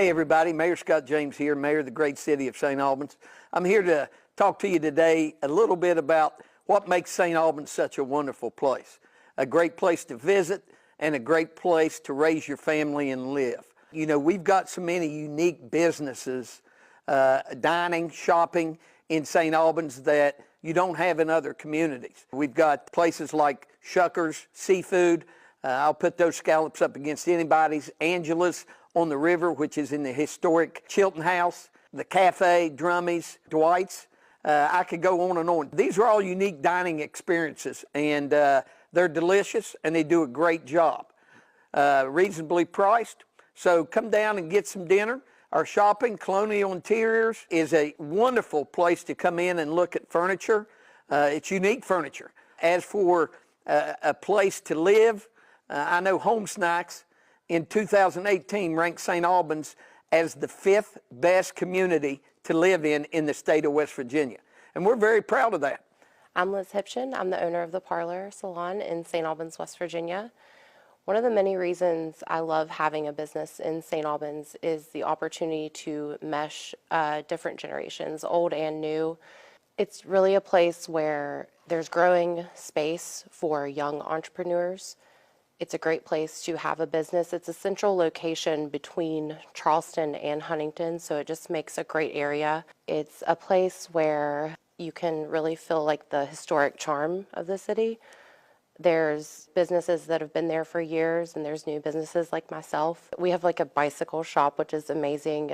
Hey everybody, Mayor Scott James here, Mayor of the great city of St. Albans. I'm here to talk to you today a little bit about what makes St. Albans such a wonderful place. A great place to visit and a great place to raise your family and live. You know, we've got so many unique businesses, dining, shopping in St. Albans that you don't have in other communities. We've got places like Shuckers Seafood. I'll put those scallops up against anybody's. Angela's on the river, which is in the historic Chilton House, the Cafe, Drummy's, Dwight's. I could go on and on. These are all unique dining experiences, and they're delicious, and they do a great job. Reasonably priced, so come down and get some dinner. Our shopping, Colonial Interiors, is a wonderful place to come in and look at furniture. It's unique furniture. As for a place to live, I know Home Snacks in 2018 ranked St. Albans as the 5th best community to live in the state of West Virginia. And we're very proud of that. I'm Liz Hipchen. I'm the owner of the Parlor Salon in St. Albans, West Virginia. One of the many reasons I love having a business in St. Albans is the opportunity to mesh different generations, old and new. It's really a place where there's growing space for young entrepreneurs. It's a great place to have a business. It's a central location between Charleston and Huntington, so it just makes a great area. It's a place where you can really feel like the historic charm of the city. There's businesses that have been there for years, and there's new businesses like myself. We have like a bicycle shop, which is amazing.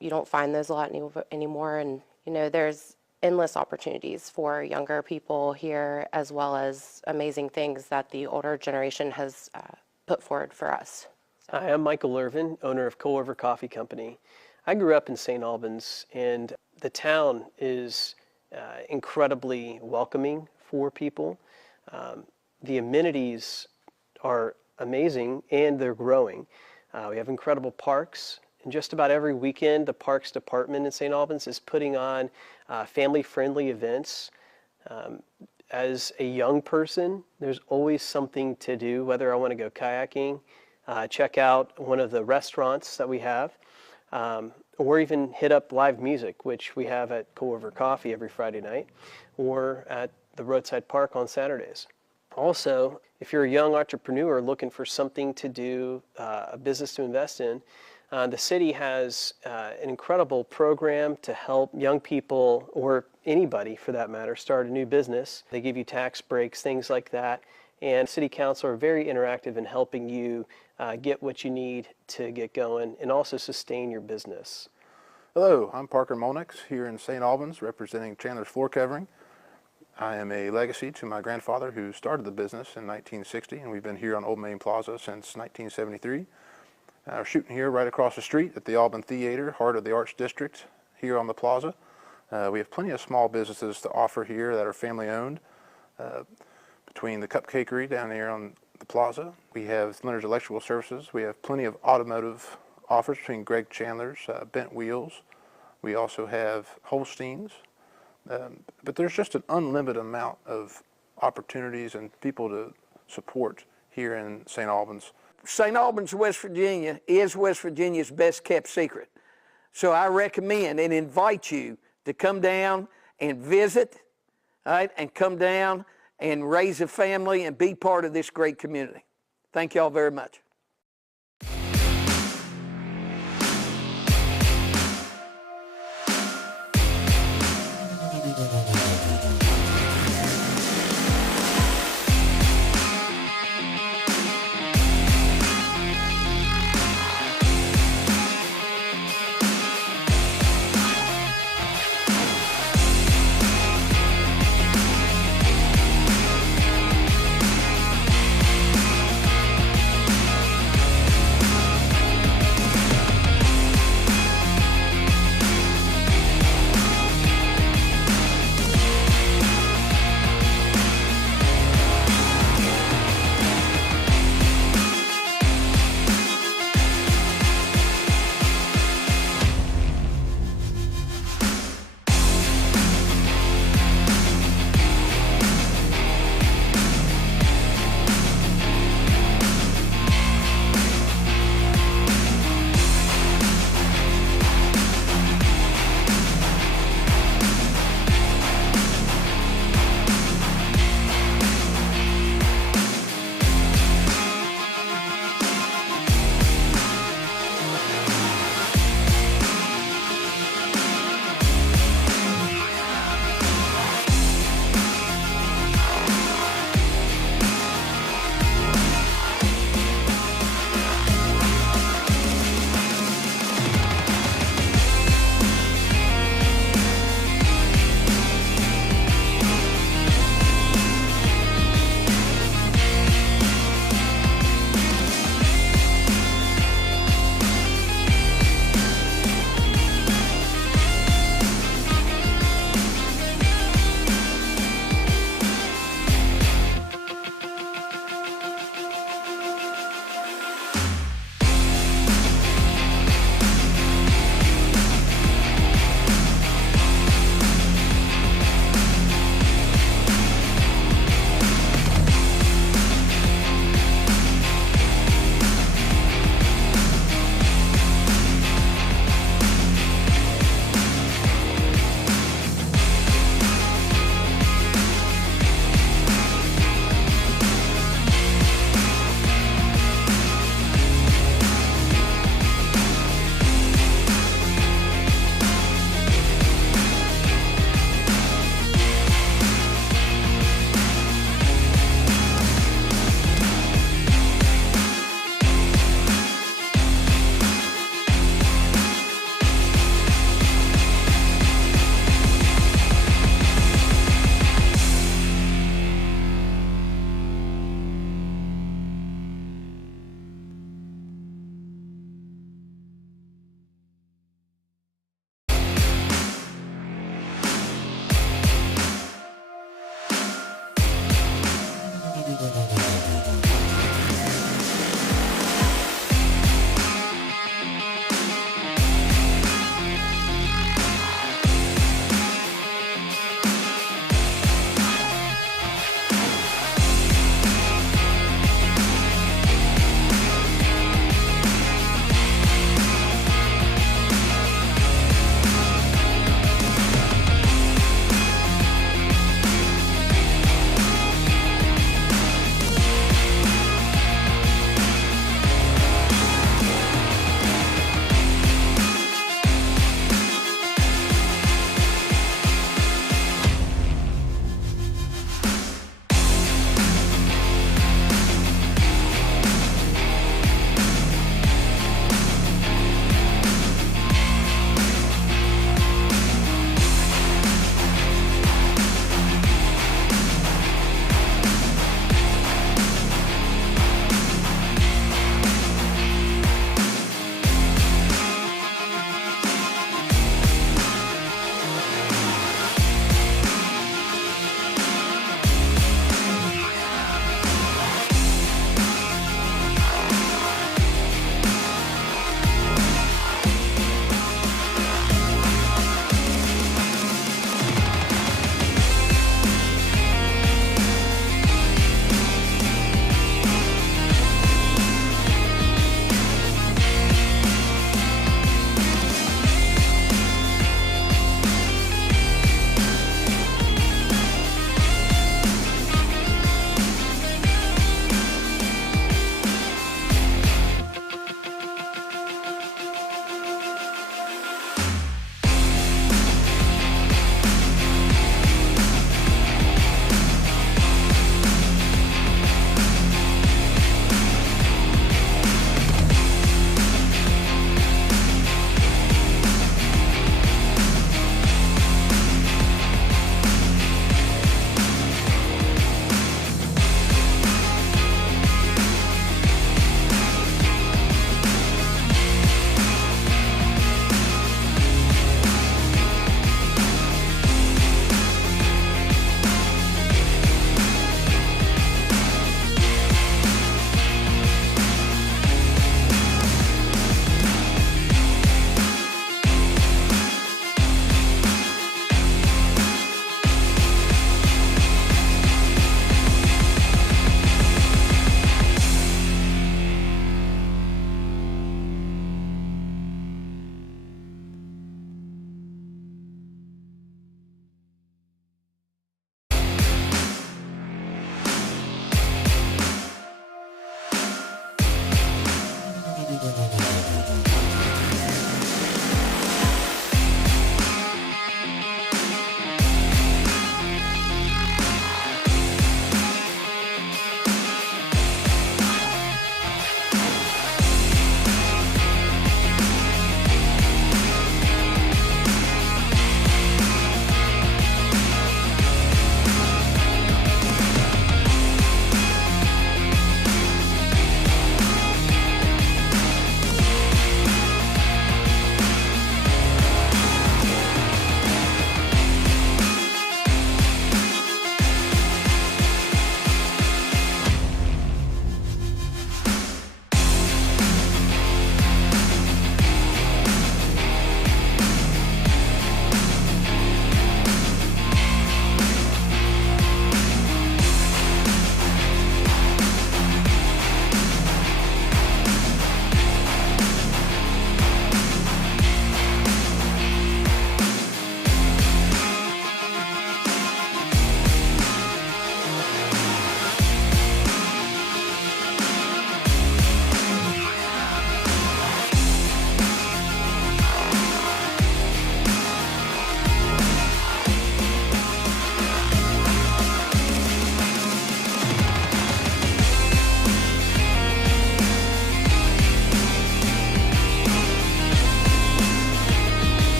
You don't find those a lot anymore, and you know, there's endless opportunities for younger people here, as well as amazing things that the older generation has put forward for us. Hi, I'm Michael Irvin, owner of Coal River Coffee Company. I grew up in St. Albans, and the town is incredibly welcoming for people. The amenities are amazing, and they're growing. We have incredible parks. And just about every weekend, the Parks Department in St. Albans is putting on family-friendly events. As a young person, there's always something to do, whether I want to go kayaking, check out one of the restaurants that we have, or even hit up live music, which we have at Coal River Coffee every Friday night, or at the Roadside Park on Saturdays. Also, if you're a young entrepreneur looking for something to do, a business to invest in, the city has an incredible program to help young people, or anybody for that matter, start a new business. They give you tax breaks, things like that. And City Council are very interactive in helping you get what you need to get going and also sustain your business. Hello, I'm Parker Molnix here in St. Albans representing Chandler's Floor Covering. I am a legacy to my grandfather who started the business in 1960, and we've been here on Old Main Plaza since 1973. We're shooting here right across the street at the Albans Theater, heart of the Arts District, here on the plaza. We have plenty of small businesses to offer here that are family owned. Between the Cupcakery down here on the plaza, we have Leonard's Electrical Services. We have plenty of automotive offers between Greg Chandler's, Bent Wheels. We also have Holstein's. But there's just an unlimited amount of opportunities and people to support here in St. Albans. St. Albans, West Virginia is West Virginia's best kept secret. So I recommend and invite you to come down and visit, all right, and come down and raise a family and be part of this great community. Thank you all very much.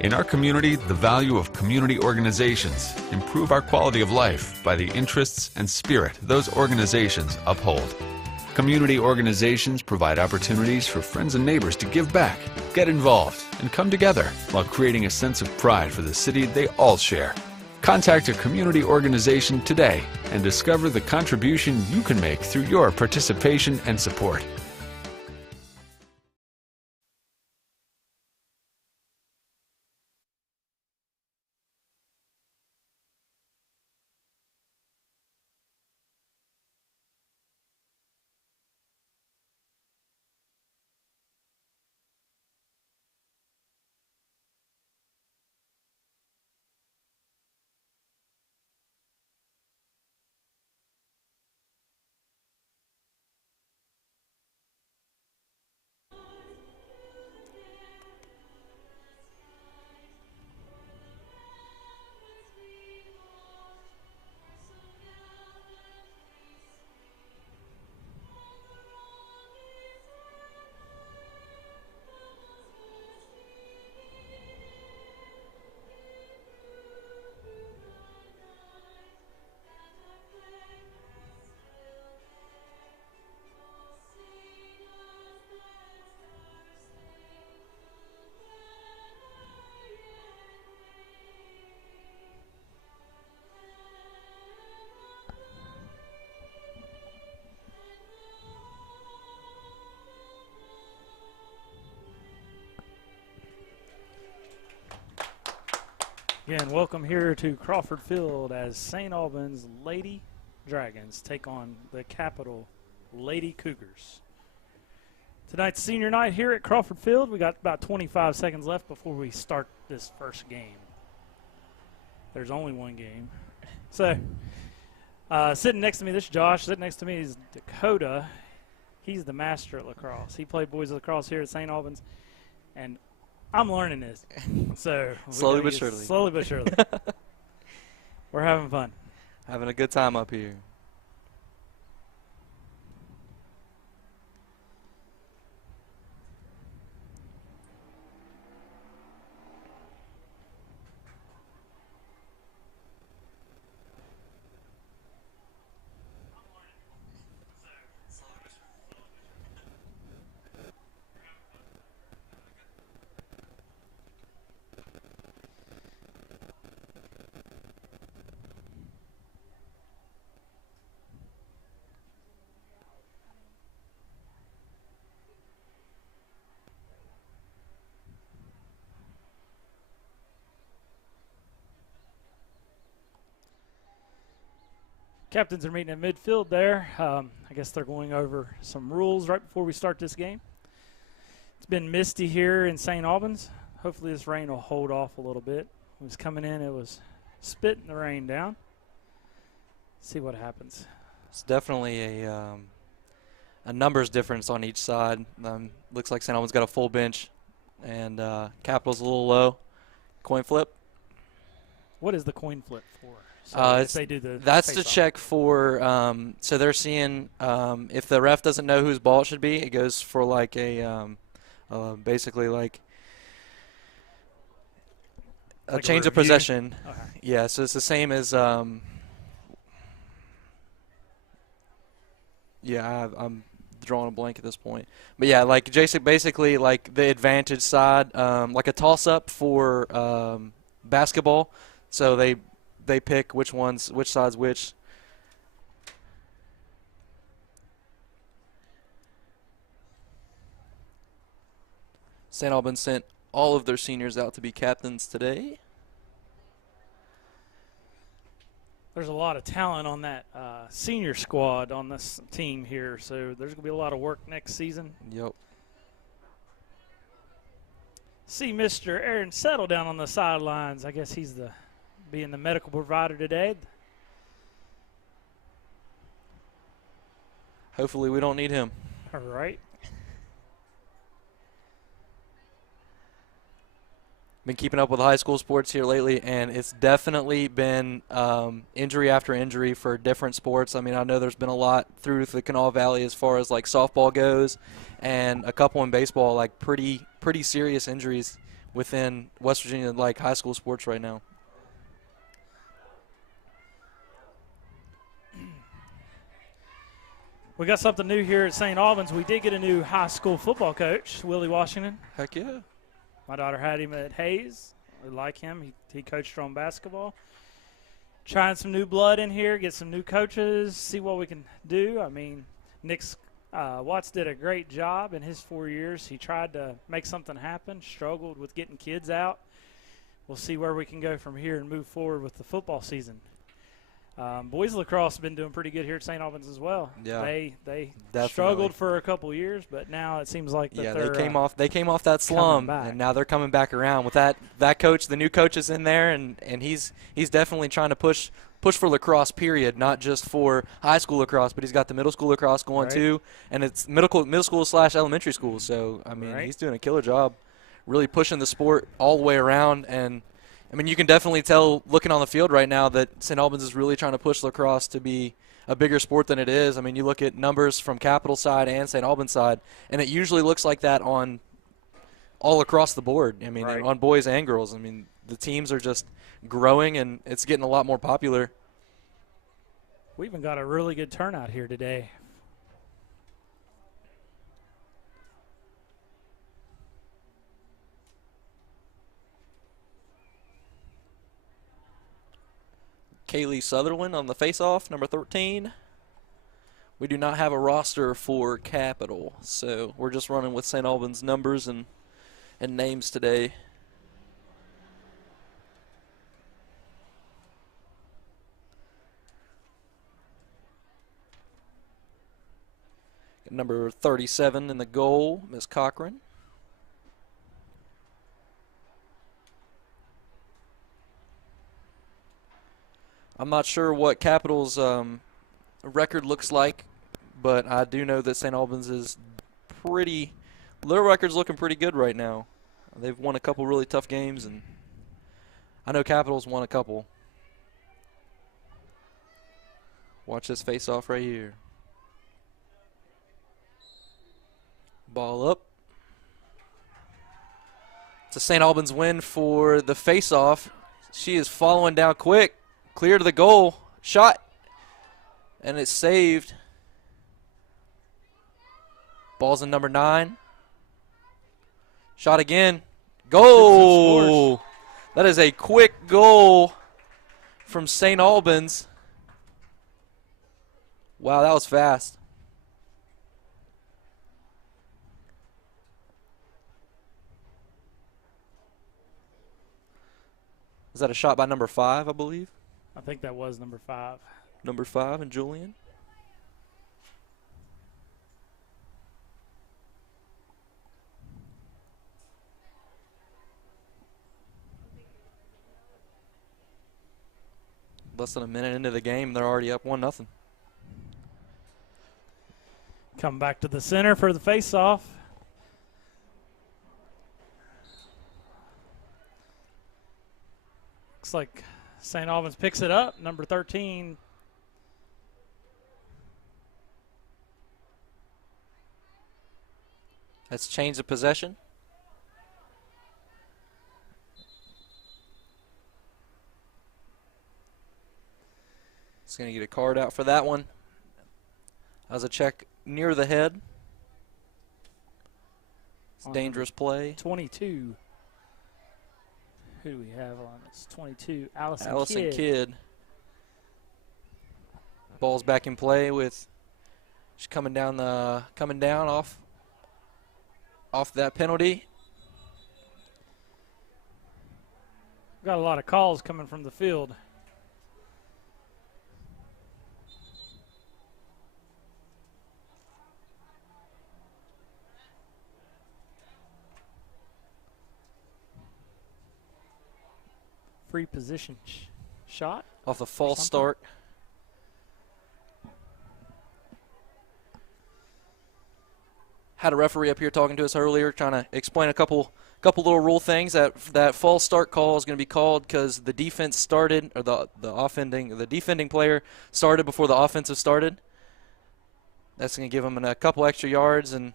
In our community, the value of community organizations improve our quality of life by the interests and spirit those organizations uphold. Community organizations provide opportunities for friends and neighbors to give back, get involved, and come together while creating a sense of pride for the city they all share. Contact a community organization today and discover the contribution you can make through your participation and support. Again, welcome here to Crawford Field as St. Albans Lady Dragons take on the Captial Lady Cougars. Tonight's senior night here at Crawford Field. We got about 25 seconds left before we start this first game. There's only one game. So, sitting next to me, this is Josh. Sitting next to me is Dakota. He's the master at lacrosse. He played boys lacrosse here at St. Albans, and I'm learning this. So Slowly but surely. Slowly but surely. We're having fun. Having a good time up here. Captains are meeting at midfield there. I guess they're going over some rules right before we start this game. It's been misty here in St. Albans. Hopefully this rain will hold off a little bit. It was coming in, it was spitting the rain down. See what happens. It's definitely a numbers difference on each side. Looks like St. Albans got a full bench, and Capitol's a little low. Coin flip. What is the coin flip for? So if they do that's to face-off. check for. So they're seeing if the ref doesn't know whose ball it should be, it goes for like a basically like a change of possession. Okay. Yeah, so it's the same as yeah, I'm drawing a blank at this point. But yeah, like Jason, basically like the advantage side, like a toss-up for basketball. So they pick which side's which. St. Albans sent all of their seniors out to be captains today. There's a lot of talent on that senior squad on this team here, so there's going to be a lot of work next season. Yep. See Mr. Aaron Settle down on the sidelines. I guess he's being the medical provider today. Hopefully we don't need him. All right. Been keeping up with high school sports here lately, and it's definitely been injury after injury for different sports. I mean, I know there's been a lot through the Kanawha Valley as far as like softball goes, and a couple in baseball, like pretty serious injuries within West Virginia, like high school sports right now. We got something new here at St. Albans. We did get a new high school football coach, Willie Washington. Heck yeah. My daughter had him at Hayes. We like him. He coached her on basketball. Trying some new blood in here, get some new coaches, see what we can do. I mean, Nick Watts did a great job in his 4 years. He tried to make something happen, struggled with getting kids out. We'll see where we can go from here and move forward with the football season. Boys lacrosse have been doing pretty good here at St. Albans as well. Yeah, they definitely struggled for a couple years, but now it seems like that they're they came off that slump, and now they're coming back around with that coach. The new coach is in there, and he's definitely trying to push for lacrosse, period, not just for high school lacrosse, but he's got the middle school lacrosse going too, and it's middle school / elementary school. So I mean, he's doing a killer job, really pushing the sport all the way around. And I mean, you can definitely tell looking on the field right now that St. Albans is really trying to push lacrosse to be a bigger sport than it is. I mean, you look at numbers from Captial side and St. Albans side, and it usually looks like that on all across the board. I mean, on boys and girls. I mean, the teams are just growing, and it's getting a lot more popular. We even got a really good turnout here today. Kaylee Sutherland on the face-off, number 13. We do not have a roster for Capitol, so we're just running with St. Albans numbers and names today. Number 37 in the goal, Miss Cochran. I'm not sure what Capitol's record looks like, but I do know that St. Albans is their record's looking pretty good right now. They've won a couple really tough games, and I know Capitol's won a couple. Watch this face-off right here. Ball up. It's a St. Albans win for the face-off. She is following down quick. Clear to the goal. Shot. And it's saved. Ball's in number 9. Shot again. Goal! That is a quick goal from St. Albans. Wow, that was fast. Is that a shot by number 5, I believe? I think that was number 5. Number 5 and Julian. Less than a minute into the game, they're already up 1-0. Come back to the center for the face-off. Looks like St. Albans picks it up, number 13. That's change of possession. It's going to get a card out for that one. That was a check near the head. It's dangerous play. 22. Who do we have on? It's 22. Allison Kidd. Ball's back in play with. She's coming down off that penalty. Got a lot of calls coming from the field. Free position shot off the false start. Had a referee up here talking to us earlier, trying to explain a couple little rule things. That false start call is going to be called because the defense started, or the defending player started before the offensive started. That's going to give them a couple extra yards, and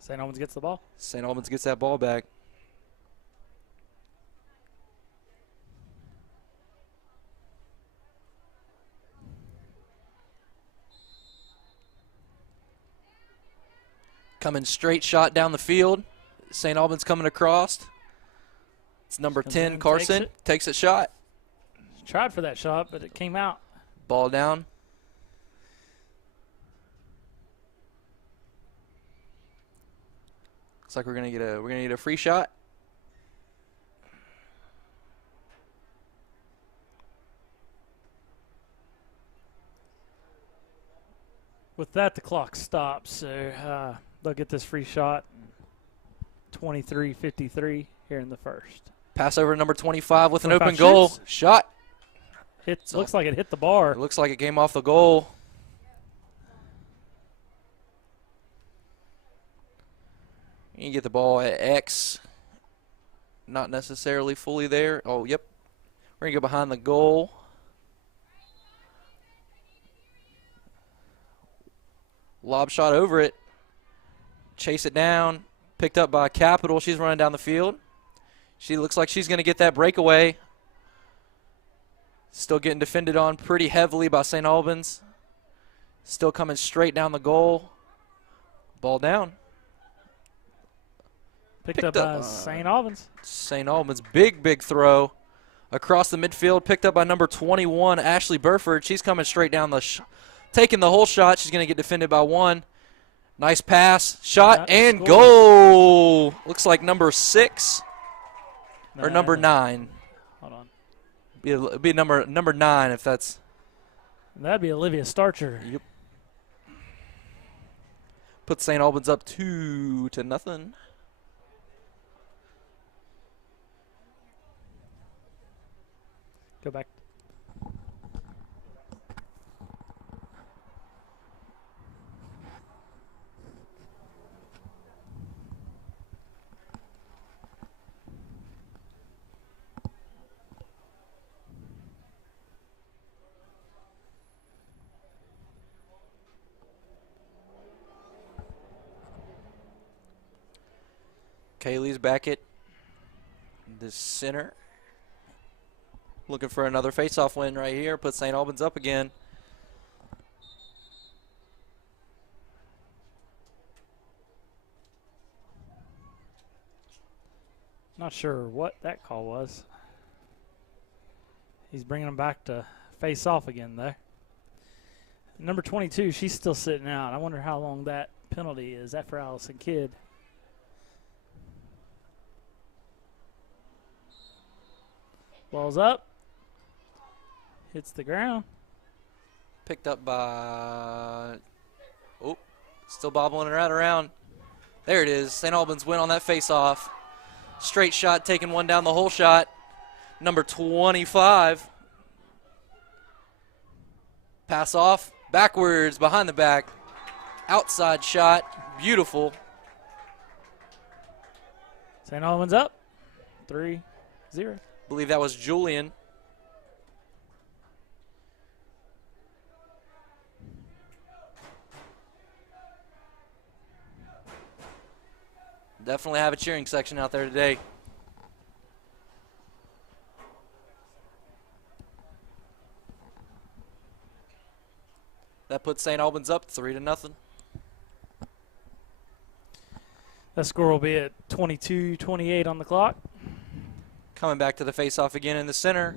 St. Albans gets the ball. St. Albans gets that ball back. Coming straight shot down the field. St. Albans coming across. It's number Comes 10, in, Carson. Takes a shot. Tried for that shot, but it came out. Ball down. Looks like we're gonna get a free shot. With that, the clock stops, so they'll get this free shot. 23:53 here in the first. Pass over to number 25 with an 25 open goal. shoots. Shot. Looks like it hit the bar. It looks like it came off the goal. You get the ball at X. Not necessarily fully there. Oh, yep. We're going to go behind the goal. Lob shot over it. Chase it down. Picked up by Captial. She's running down the field. She looks like she's going to get that breakaway. Still getting defended on pretty heavily by St. Albans. Still coming straight down the goal. Ball down. Picked up by St. Albans. St. Albans, big throw across the midfield. Picked up by number 21, Ashley Burford. She's coming straight down taking the whole shot. She's going to get defended by one. Nice pass, shot, and score. goal. Looks like number 6 or Nah, number 9. Hold on. It'd be number 9 if that's. That'd be Olivia Starcher. Yep. Put St. Albans up 2-0. Go back. Kaylee's back at the center. Looking for another face-off win right here. Put St. Albans up again. Not sure what that call was. He's bringing them back to face off again there. Number 22, she's still sitting out. I wonder how long that penalty is. That for Allison Kidd. Ball's up. Hits the ground. Picked up by, still bobbling it right around. There it is. St. Albans win on that face-off. Straight shot, taking one down the whole shot. Number 25. Pass off, backwards, behind the back. Outside shot, beautiful. St. Albans up. 3-0. Believe that was Julian. Definitely have a cheering section out there today. That puts St. Albans up 3-0. That score will be at 22-28 on the clock. Coming back to the face-off again in the center.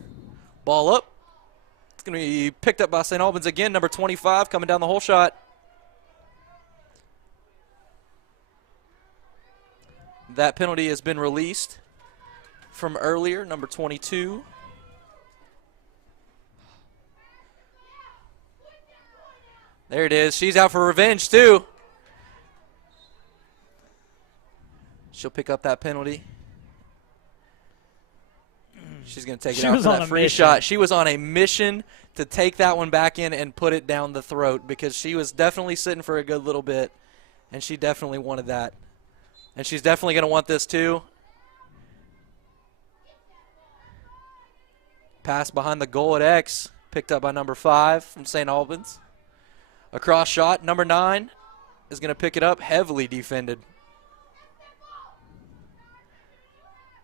Ball up. It's going to be picked up by St. Albans again. Number 25 coming down the whole shot. That penalty has been released from earlier, number 22. There it is. She's out for revenge, too. She'll pick up that penalty. She's going to take it out for that free shot. She was on a mission to take that one back in and put it down the throat because she was definitely sitting for a good little bit, and she definitely wanted that. And she's definitely going to want this too. Pass behind the goal at X, picked up by number 5 from St. Albans. A cross shot, number 9 is going to pick it up, heavily defended.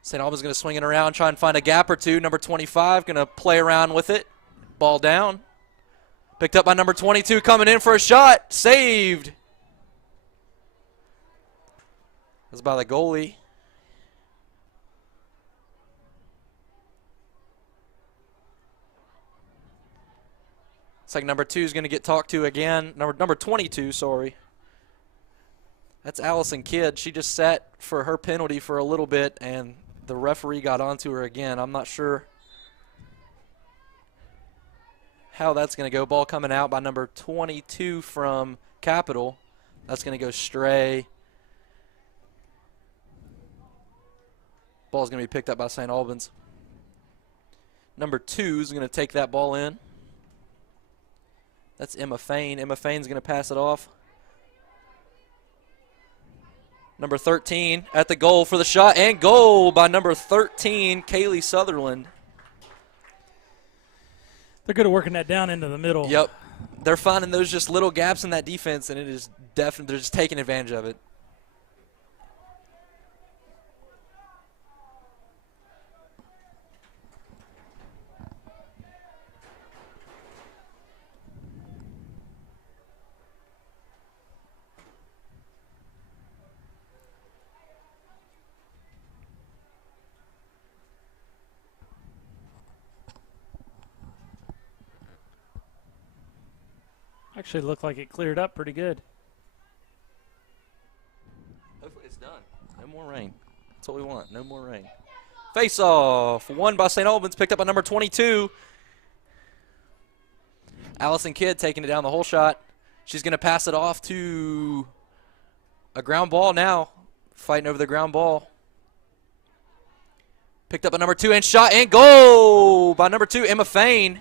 St. Albans going to swing it around, try and find a gap or two. Number 25 going to play around with it. Ball down. Picked up by number 22, coming in for a shot. Saved. That's by the goalie. It's like number 2 is going to get talked to again. Number 22, sorry. That's Allison Kidd. She just sat for her penalty for a little bit, and the referee got onto her again. I'm not sure how that's going to go. Ball coming out by number 22 from Capitol. That's going to go stray. Ball's going to be picked up by St. Albans. Number 2 is going to take that ball in. That's Emma Fain. Emma Fain's going to pass it off. Number 13 at the goal for the shot, and goal by number 13, Kaylee Sutherland. They're good at working that down into the middle. Yep. They're finding those just little gaps in that defense, and it is definitely, they're just taking advantage of it. Actually looked like it cleared up pretty good. Hopefully it's done. No more rain. That's what we want. No more rain. Face off. Won by St. Albans. Picked up by number 22. Allison Kidd taking it down the whole shot. She's going to pass it off to a ground ball now. Fighting over the ground ball. Picked up by number 2 and shot and goal by number 2, Emma Fain.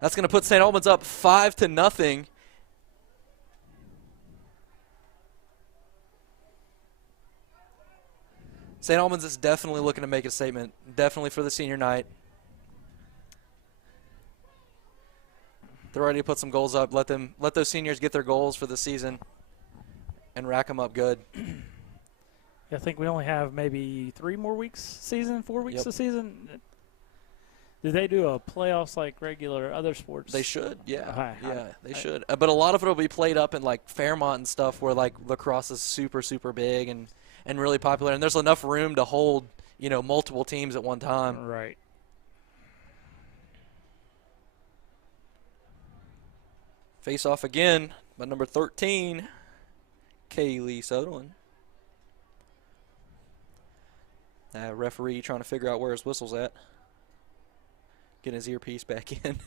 That's going to put St. Albans up 5-0. St. Albans is definitely looking to make a statement, definitely for the senior night. They're ready to put some goals up. Let those seniors get their goals for the season and rack them up good. I think we only have maybe 3 more weeks season, 4 weeks of season. Do they do a playoffs like regular other sports? They should, yeah. They should. But a lot of it will be played up in like Fairmont and stuff where like lacrosse is super, super big and really popular. And there's enough room to hold, multiple teams at one time. Right. Face off again by number 13, Kaylee Sutherland. Referee trying to figure out where his whistle's at. Getting his earpiece back in.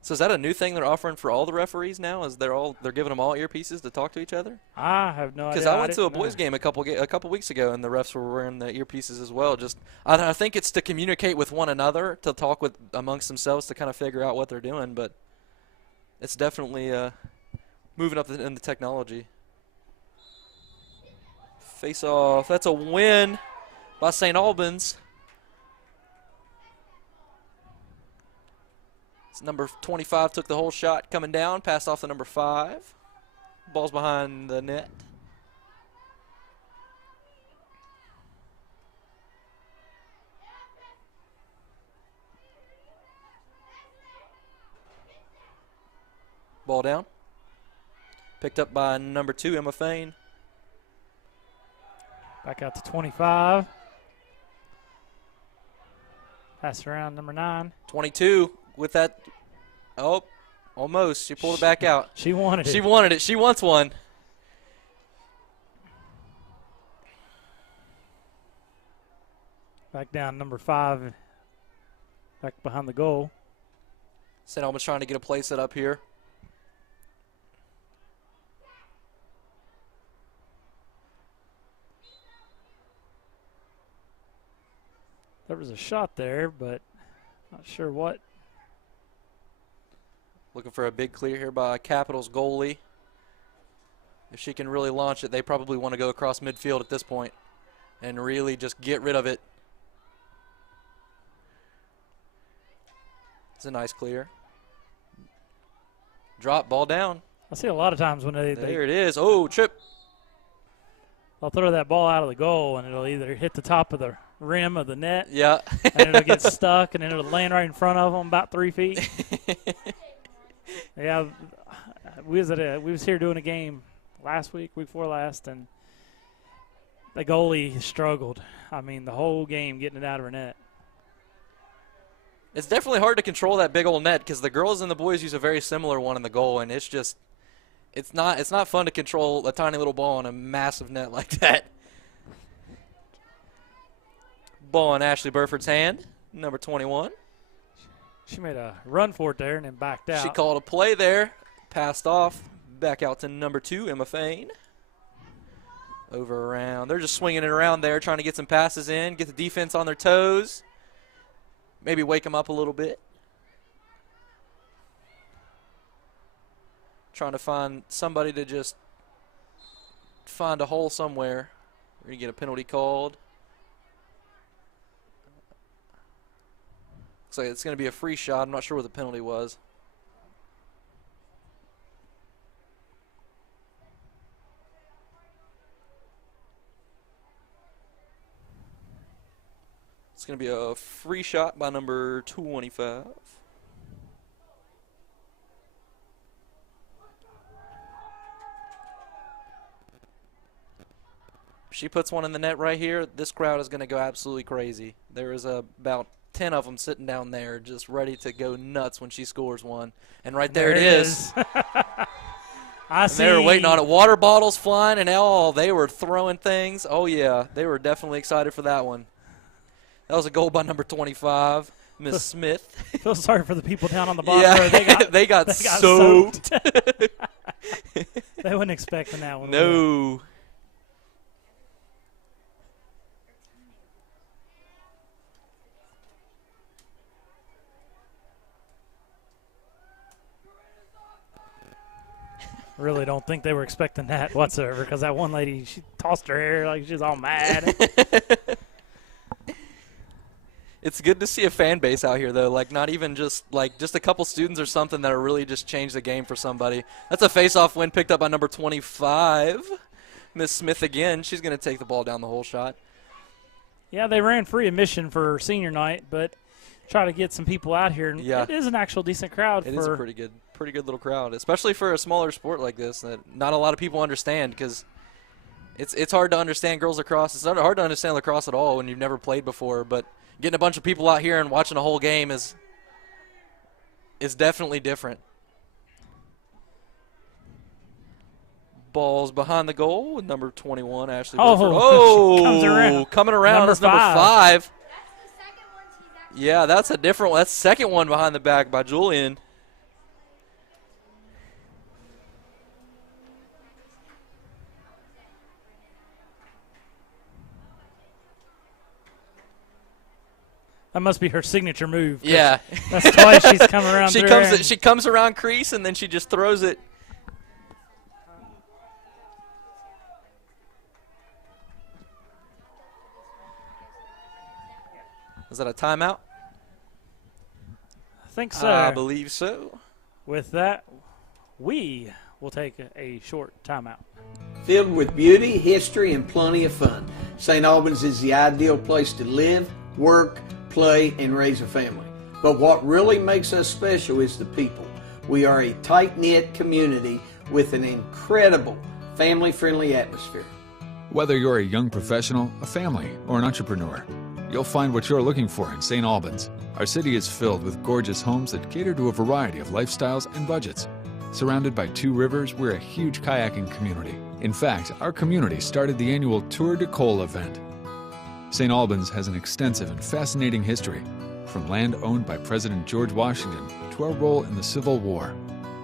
So is that a new thing they're offering for all the referees now? Is they're giving them all earpieces to talk to each other? I have no idea. Because I went to a boys game a couple weeks ago, and the refs were wearing the earpieces as well. Just I think it's to communicate with one another, to talk with amongst themselves, to kind of figure out what they're doing. But it's definitely moving up in the technology. Face off. That's a win by St. Albans. It's number 25 took the whole shot coming down, passed off to number 5. Ball's behind the net. Ball down. Picked up by number 2, Emma Fain. Back out to 25. Pass around number 9. 22 with that. Oh, almost. She pulled it back out. She wanted it. She wanted it. She wants one. Back down number 5. Back behind the goal. St. Albans trying to get a play set up here. There was a shot there, but not sure what. Looking for a big clear here by Capitol's goalie. If she can really launch it, they probably want to go across midfield at this point and really just get rid of it. It's a nice clear. Drop, ball down. I see a lot of times when there it is. Oh, trip. They'll throw that ball out of the goal, and it'll either hit the top of the rim of the net. Yeah. And it'll get stuck, and then it'll land right in front of them, about 3 feet. Yeah, we was here doing a game week before last, and the goalie struggled. I mean, the whole game getting it out of her net. It's definitely hard to control that big old net because the girls and the boys use a very similar one in the goal, and it's not fun to control a tiny little ball in a massive net like that. Ball in Ashley Burford's hand, number 21. She made a run for it there and then backed out. She called a play there, passed off, back out to number 2, Emma Fain. Over around. They're just swinging it around there, trying to get some passes in, get the defense on their toes, maybe wake them up a little bit. Trying to find somebody to just find a hole somewhere. We're going to get a penalty called. Looks like it's going to be a free shot. I'm not sure what the penalty was. It's going to be a free shot by number 25. She puts one in the net right here. This crowd is going to go absolutely crazy. There is about 10 of them sitting down there just ready to go nuts when she scores one. And right there it is. I see. They were waiting on it. Water bottles flying and all. They were throwing things. Oh, yeah. They were definitely excited for that one. That was a goal by number 25, Miss Smith. Feel sorry for the people down on the bottom. Yeah, they got soaked. They weren't expecting that one. No. Really don't think they were expecting that whatsoever, because that one lady, she tossed her hair like she was all mad. It's good to see a fan base out here, though. Like, not even just a couple students or something that are really just changed the game for somebody. That's a face-off win picked up by number 25, Miss Smith again. She's going to take the ball down the whole shot. Yeah, they ran free admission for senior night, but try to get some people out here. And yeah. It is an actual decent crowd. It is a pretty good little crowd, especially for a smaller sport like this that not a lot of people understand, because it's hard to understand girls lacrosse. It's not hard to understand lacrosse at all when you've never played before, but getting a bunch of people out here and watching a whole game is definitely different. Ball's behind the goal with number 21, Ashley Burford. Oh, coming around is number 5. Yeah, that's a different one. That's the second one behind the back by Julian. That must be her signature move. Yeah. That's twice she's come around. She comes around crease, and then she just throws it. Is that a timeout? I think so. I believe so. With that, we will take a short timeout. Filled with beauty, history, and plenty of fun, St. Albans is the ideal place to live, work, play, and raise a family. But what really makes us special is the people. We are a tight-knit community with an incredible family-friendly atmosphere. Whether you're a young professional, a family, or an entrepreneur, you'll find what you're looking for in St. Albans. Our city is filled with gorgeous homes that cater to a variety of lifestyles and budgets. Surrounded by 2 rivers, we're a huge kayaking community. In fact, our community started the annual Tour de Cole event. St. Albans has an extensive and fascinating history, from land owned by President George Washington to our role in the Civil War.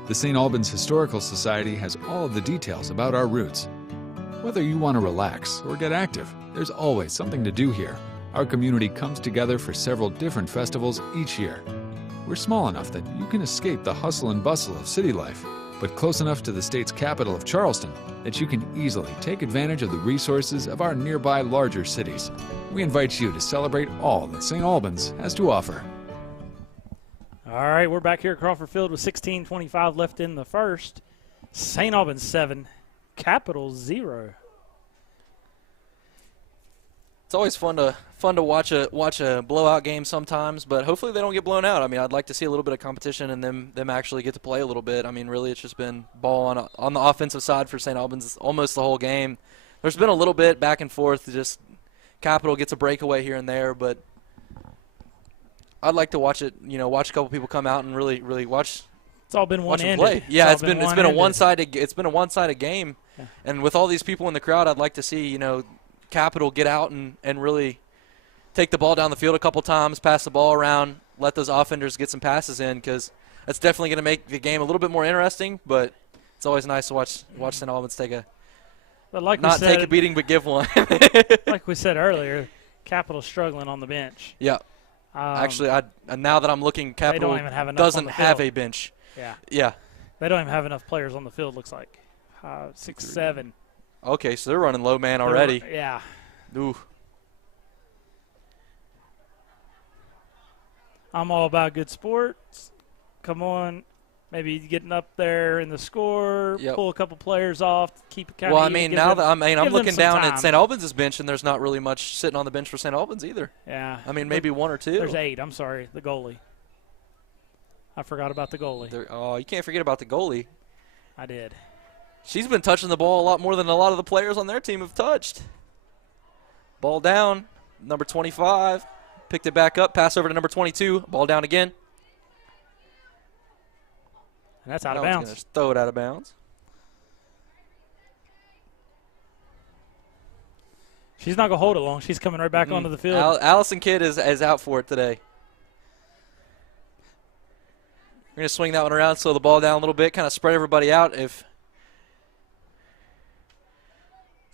The St. Albans Historical Society has all of the details about our roots. Whether you want to relax or get active, there's always something to do here. Our community comes together for several different festivals each year. We're small enough that you can escape the hustle and bustle of city life, but close enough to the state's capital of Charleston that you can easily take advantage of the resources of our nearby larger cities. We invite you to celebrate all that St. Albans has to offer. All right, we're back here at Crawford Field with 16:25 left in the first. St. Albans 7, Capitol 0. It's always fun to watch a blowout game sometimes, but hopefully they don't get blown out. I mean, I'd like to see a little bit of competition and them actually get to play a little bit. I mean, really, it's just been ball on the offensive side for St. Albans almost the whole game. There's been a little bit back and forth. Just Capitol gets a breakaway here and there, but I'd like to watch it. Watch a couple people come out and really watch. It's all been Watch them one-handed. play. Yeah, it's been a one-handed. one-sided game, Yeah. and with all these people in the crowd, I'd like to see Capitol get out and really take the ball down the field a couple times, pass the ball around, let those offenders get some passes in, because that's definitely going to make the game a little bit more interesting. But it's always nice to watch St. Albans take a beating but give one. Like we said earlier, Capitol's struggling on the bench. Yeah. Actually, now that I'm looking, Capitol don't even have enough doesn't on the have field. a bench. Yeah. Yeah. They don't even have enough players on the field, looks like. 6, 7. Okay, so they're running low man already. Yeah. Ooh. I'm all about good sports. Come on. Maybe getting up there in the score, Yep. pull a couple players off, keep it kind of Well, I mean, I'm looking some down time. at St. Albans' bench, and there's not really much sitting on the bench for St. Albans either. Yeah. I mean, maybe one or two. There's 8. I'm sorry. The goalie. I forgot about the goalie. You can't forget about the goalie. I did. She's been touching the ball a lot more than a lot of the players on their team have touched. Ball down, number 25. Picked it back up, pass over to number 22. Ball down again. And that's out of Now it's bounds. gonna throw it out of bounds. She's not going to hold it long. She's coming right back onto the field. Allison Kidd is out for it today. We're going to swing that one around, slow the ball down a little bit, kind of spread everybody out.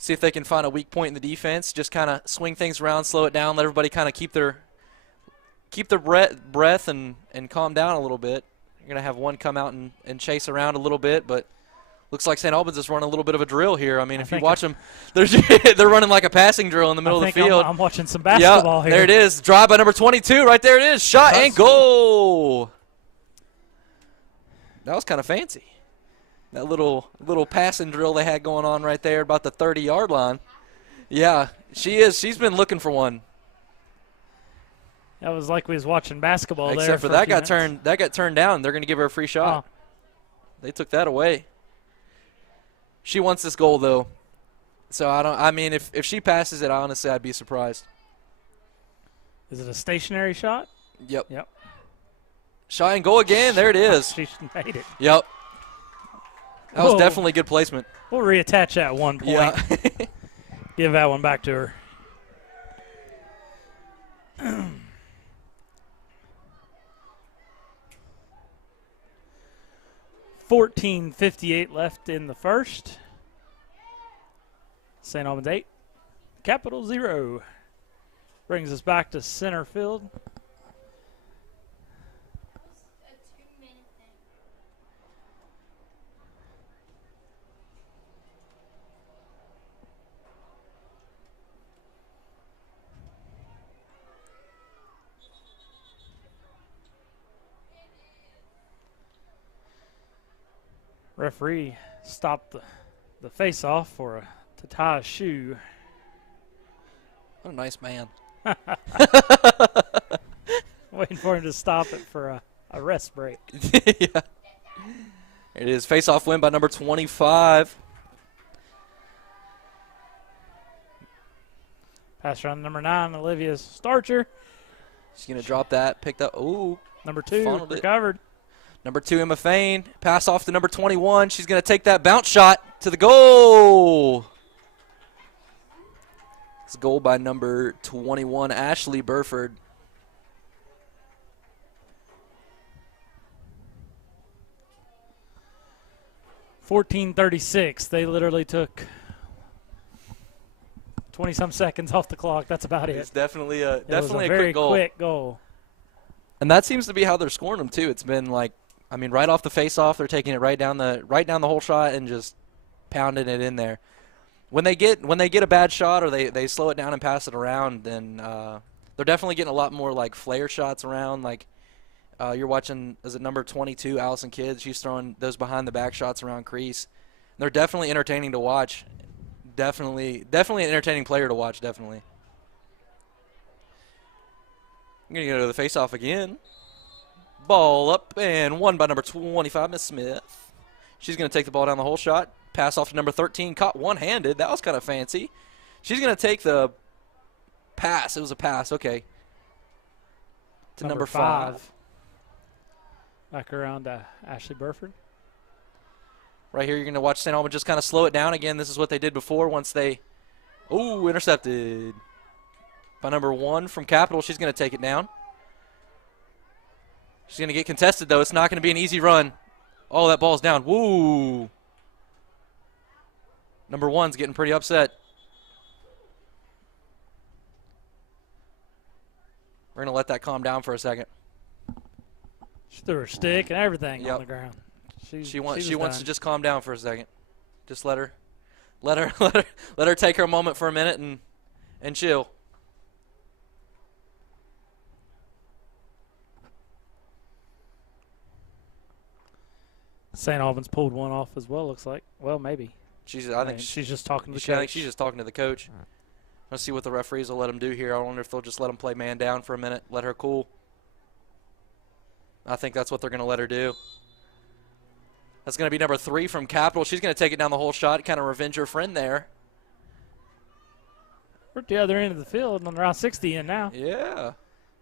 See if they can find a weak point in the defense. Just kind of swing things around, slow it down, let everybody kind of keep their breath and calm down a little bit. You're going to have one come out and chase around a little bit, but looks like St. Albans is running a little bit of a drill here. I mean, if you watch them, they're running like a passing drill in the middle of the field. I'm watching some basketball here. There it is. Drive by number 22. Right there it is. Shot and goal. That was kind of fancy. That little passing drill they had going on right there about the 30-yard line. Yeah, she is. She's been looking for one. That was like we was watching basketball there. Except for a that few got minutes. turned down. They're going to give her a free shot. Oh. They took that away. She wants this goal though. So if she passes it, honestly I'd be surprised. Is it a stationary shot? Yep. Yep. Shot and goal again. There it is. She made it. Yep. That was Whoa. definitely good placement. We'll reattach that at one point. Yeah. Give that one back to her. 14:58 left in the first. St. Albans 8, Capitol 0. Brings us back to center field. Referee stopped the face-off to tie a shoe. What a nice man. Waiting for him to stop it for a rest break. Yeah. It is face-off win by number 25. Pass around to number 9, Olivia Starcher. She's going to drop that. Picked up. Ooh. Number 2, Funneled it. recovered. Number 2, Emma Fain. Pass off to number 21. She's going to take that bounce shot to the goal. It's a goal by number 21, Ashley Burford. $14:36. They literally took 20-some seconds off the clock. That's about it. It's definitely a It was a quick very goal. quick goal. And that seems to be how they're scoring them too. It's been like, I mean, right off the face-off, they're taking it right down the whole shot and just pounding it in there. When they get a bad shot or they slow it down and pass it around, then they're definitely getting a lot more like flare shots around. Like you're watching, is it number 22, Allison Kidd? She's throwing those behind the back shots around crease. They're definitely entertaining to watch. Definitely an entertaining player to watch. Definitely. I'm going to go to the face-off again. Ball up and won by number 25, Miss Smith. She's going to take the ball down the whole shot. Pass off to number 13, caught one-handed. That was kind of fancy. She's going to take the pass. It was a pass, okay. To number 5. Back around to Ashley Burford. Right here, you're going to watch St. Albans just kind of slow it down. Again, this is what they did before once they, intercepted by number 1 from Capitol. She's going to take it down. She's going to get contested, though. It's not going to be an easy run. Oh, that ball's down. Woo. Number 1's getting pretty upset. We're going to let that calm down for a second. She threw her stick and everything on the ground. She wants to just calm down for a second. Just let her take her moment for a minute and chill. St. Albans pulled one off as well, looks like. Well, maybe. I think she's just talking to the coach. I think she's just talking to the coach. Let's see what the referees will let them do here. I wonder if they'll just let them play man down for a minute, let her cool. I think that's what they're going to let her do. That's going to be number 3 from Capitol. She's going to take it down the whole shot, kind of revenge her friend there. We're at the other end of the field on around 60 in now. Yeah.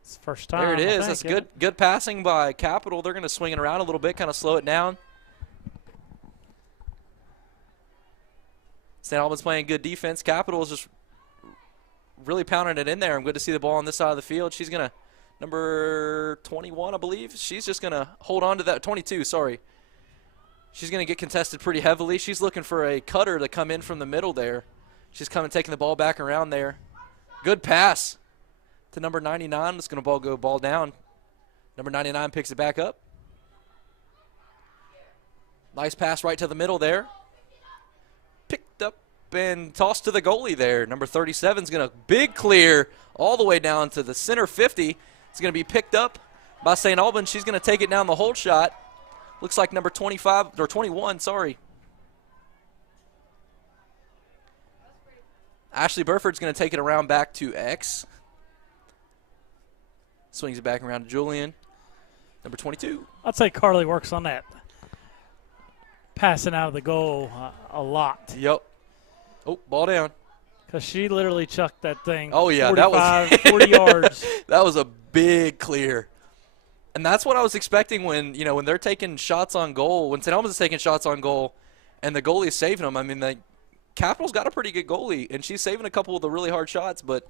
It's the first time. There it is. Think, That's good passing by Capitol. They're going to swing it around a little bit, kind of slow it down. St. Albans playing good defense. Capitol is just really pounding it in there. I'm good to see the ball on this side of the field. She's going to, number 21, I believe. She's just going to hold on to that. 22, sorry. She's going to get contested pretty heavily. She's looking for a cutter to come in from the middle there. She's taking the ball back around there. Good pass to number 99. It's going to go ball down. Number 99 picks it back up. Nice pass right to the middle there. Picked up and tossed to the goalie there. Number 37 is going to big clear all the way down to the center 50. It's going to be picked up by St. Albans. She's going to take it down the whole shot. Looks like number 25 or 21, sorry. Ashley Burford's going to take it around back to X. Swings it back around to Julian. Number 22. I'd say Carly works on that passing out of the goal a lot. Yep. Oh, ball down. Because she literally chucked that thing 40 yards. That was a big clear. And that's what I was expecting when they're taking shots on goal, when St. Albans is taking shots on goal and the goalie is saving them. I mean, the Capitol's got a pretty good goalie, and she's saving a couple of the really hard shots, but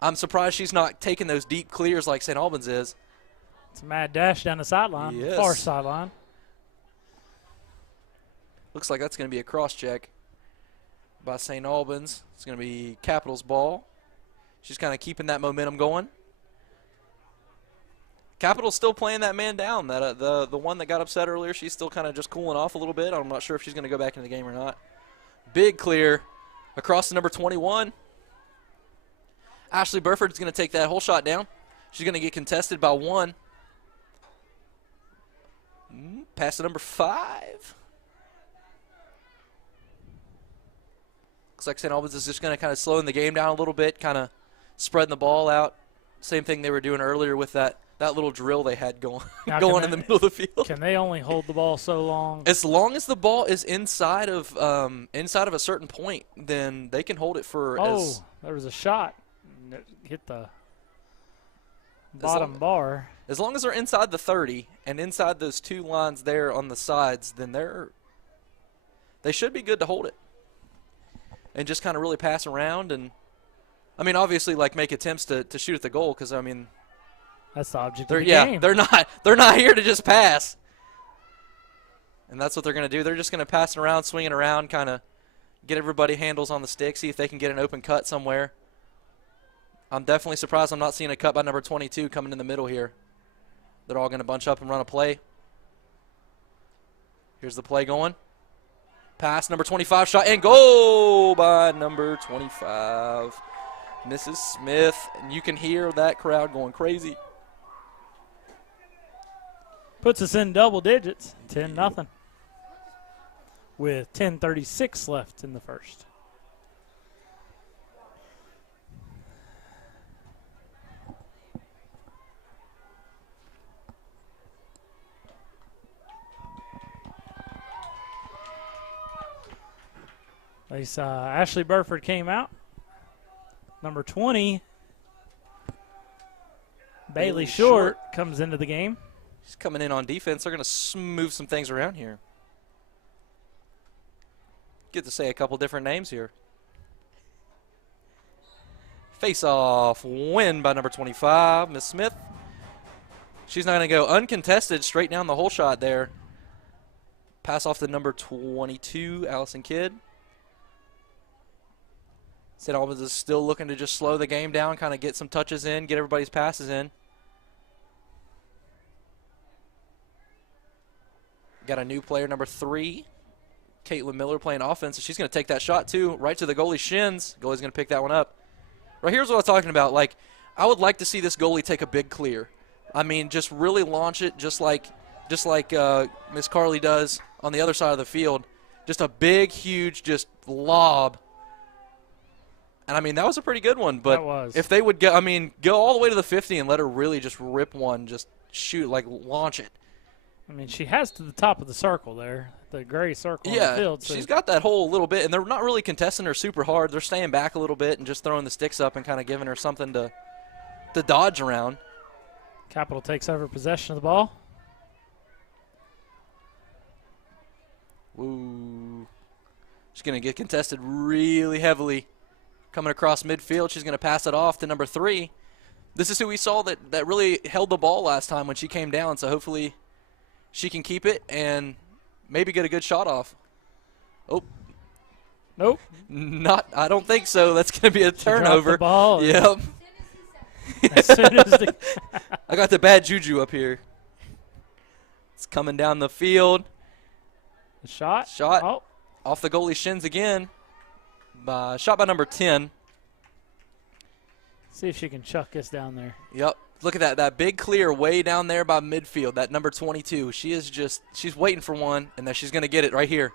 I'm surprised she's not taking those deep clears like St. Albans is. It's a mad dash down the sideline, yes. far sideline. Looks like that's going to be a cross-check by St. Albans. It's going to be Capitol's ball. She's kind of keeping that momentum going. Capitol's still playing that man down. That the one that got upset earlier, she's still kind of just cooling off a little bit. I'm not sure if she's going to go back into the game or not. Big clear across to number 21. Ashley Burford's going to take that whole shot down. She's going to get contested by 1. Pass to number 5. Looks like St. Albans is just going to kind of slowing the game down a little bit, kind of spreading the ball out. Same thing they were doing earlier with that little drill they had going in the middle of the field. Can they only hold the ball so long? As long as the ball is inside of a certain point, then they can hold it for. There was a shot. It hit the bottom bar. As long as they're inside the 30 and inside those 2 lines there on the sides, then they should be good to hold it. And just kind of really pass around and, I mean, obviously, make attempts to shoot at the goal because, I mean, that's the object of the game. They're not here to just pass. And that's what they're going to do. They're just going to pass it around, swing it around, kind of get everybody handles on the stick, see if they can get an open cut somewhere. I'm definitely surprised I'm not seeing a cut by number 22 coming in the middle here. They're all going to bunch up and run a play. Here's the play going. Pass, number 25, shot, and goal by number 25, Mrs. Smith. And you can hear that crowd going crazy. Puts us in double digits, 10-0, with 10:36 left in the first. Ashley Burford came out. Number 20, Bailey Short comes into the game. She's coming in on defense. They're going to move some things around here. Get to say a couple different names here. Face-off win by number 25, Miss Smith. She's not going to go uncontested straight down the whole shot there. Pass off to number 22, Allison Kidd. St. Albans is still looking to just slow the game down, kind of get some touches in, get everybody's passes in. Got a new player, number 3, Caitlin Miller, playing offense. She's going to take that shot, too, right to the goalie's shins. Goalie's going to pick that one up. Right, here's what I was talking about. Like, I would like to see this goalie take a big clear. I mean, just really launch it just like Miss Carly does on the other side of the field. Just a big, huge, just lob. And, I mean, that was a pretty good one. But if they would go all the way to the 50 and let her really just rip one, just shoot, like launch it. I mean, she has to the top of the circle there, the gray circle on the field. So she's got that hole a little bit, and they're not really contesting her super hard. They're staying back a little bit and just throwing the sticks up and kind of giving her something to dodge around. Capitol takes over possession of the ball. Ooh. She's going to get contested really heavily. Coming across midfield, she's going to pass it off to number 3. This is who we saw that really held the ball last time when she came down, so hopefully she can keep it and maybe get a good shot off. Oh. Nope. I don't think so. That's going to be a turnover. The ball. Yep. As soon as I got the bad juju up here. It's coming down the field. The shot. Oh. Off the goalie's shins again. Shot by number 10. See if she can chuck this down there. Yep. Look at that big clear way down there by midfield, that number 22. She's waiting for one, and then she's going to get it right here.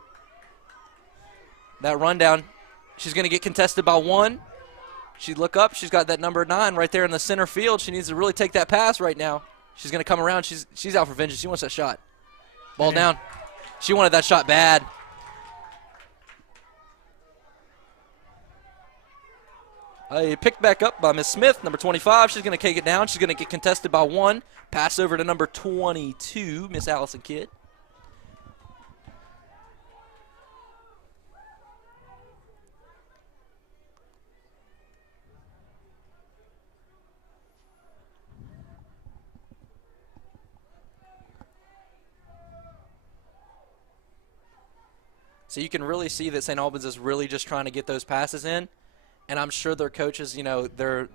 That rundown, she's going to get contested by 1. She'd look up. She's got that number 9 right there in the center field. She needs to really take that pass right now. She's going to come around. She's out for vengeance. She wants that shot. Ball down. She wanted that shot bad. Picked back up by Miss Smith, number 25. She's going to take it down. She's going to get contested by 1. Pass over to number 22, Miss Allison Kidd. So you can really see that St. Albans is really just trying to get those passes in. And I'm sure their coaches, they're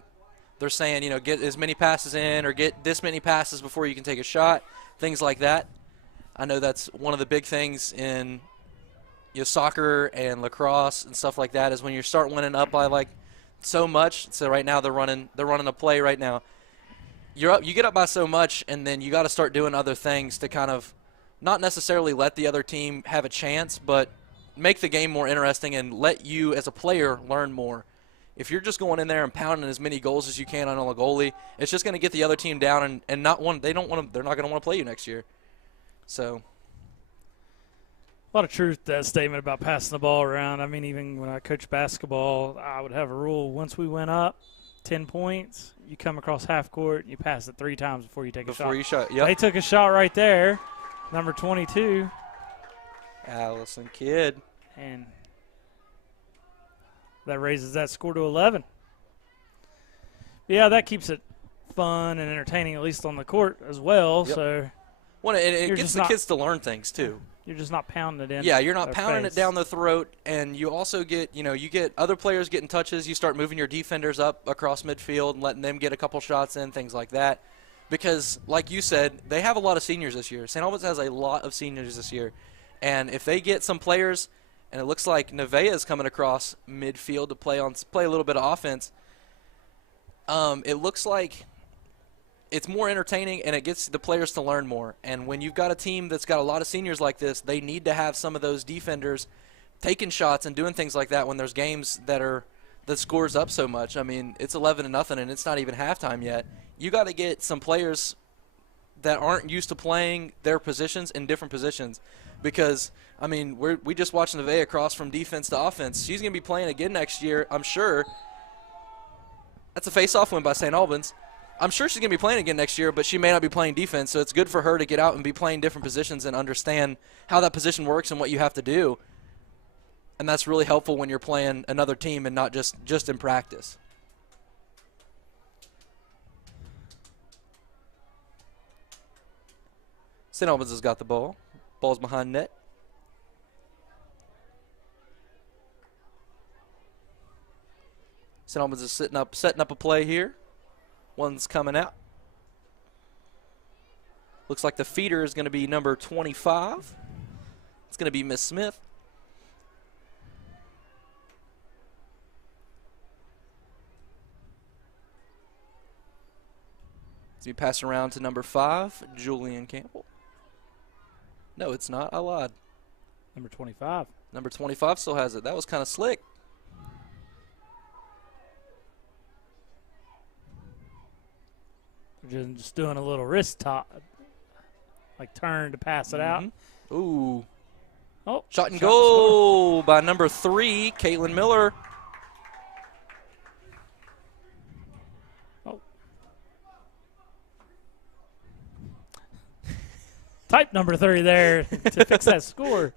saying, get as many passes in or get this many passes before you can take a shot, things like that. I know that's one of the big things in soccer and lacrosse and stuff like that is when you start winning up by like so much. So right now they're running a play right now. You get up by so much, and then you got to start doing other things to kind of not necessarily let the other team have a chance, but make the game more interesting and let you as a player learn more. If you're just going in there and pounding as many goals as you can on a goalie, it's just going to get the other team down and not one. They're not going to want to play you next year. So a lot of truth to that statement about passing the ball around. I mean, even when I coached basketball, I would have a rule. Once we went up 10 points, you come across half court, and you pass it 3 times before you take a shot. Before you shot, yep. They took a shot right there, number 22. Allison Kidd. And that raises that score to 11. Yeah, that keeps it fun and entertaining, at least on the court as well. Yep. So, it gets the kids to learn things too. You're just not pounding it in. Yeah, you're not pounding face. it down the throat, and you also get, you get other players getting touches. You start moving your defenders up across midfield and letting them get a couple shots in, things like that. Because, like you said, they have a lot of seniors this year. St. Albans has a lot of seniors this year. And if they get some players, and it looks like Nevaeh is coming across midfield to play a little bit of offense, it looks like it's more entertaining and it gets the players to learn more. And when you've got a team that's got a lot of seniors like this, they need to have some of those defenders taking shots and doing things like that when there's games that scores up so much. I mean, it's 11-0 and it's not even halftime yet. You got to get some players that aren't used to playing their positions in different positions. Because, I mean, we just watched Nevaeh cross from defense to offense. She's going to be playing again next year, I'm sure. That's a face-off win by St. Albans. I'm sure she's going to be playing again next year, but she may not be playing defense, so it's good for her to get out and be playing different positions and understand how that position works and what you have to do. And that's really helpful when you're playing another team and not just in practice. St. Albans has got the ball. Ball's behind net. St. Albans is setting up a play here. One's coming out. Looks like the feeder is going to be number 25. It's going to be Miss Smith. It's going to be passed around to number 5, Julian Campbell. No, it's not. I lied. Number 25. Number 25 still has it. That was kind of slick. Just doing a little wrist top, like turn to pass it out. Ooh. Oh, Shot and goal by number 3, Caitlin Miller. Oh. Type number 3 there to fix that score.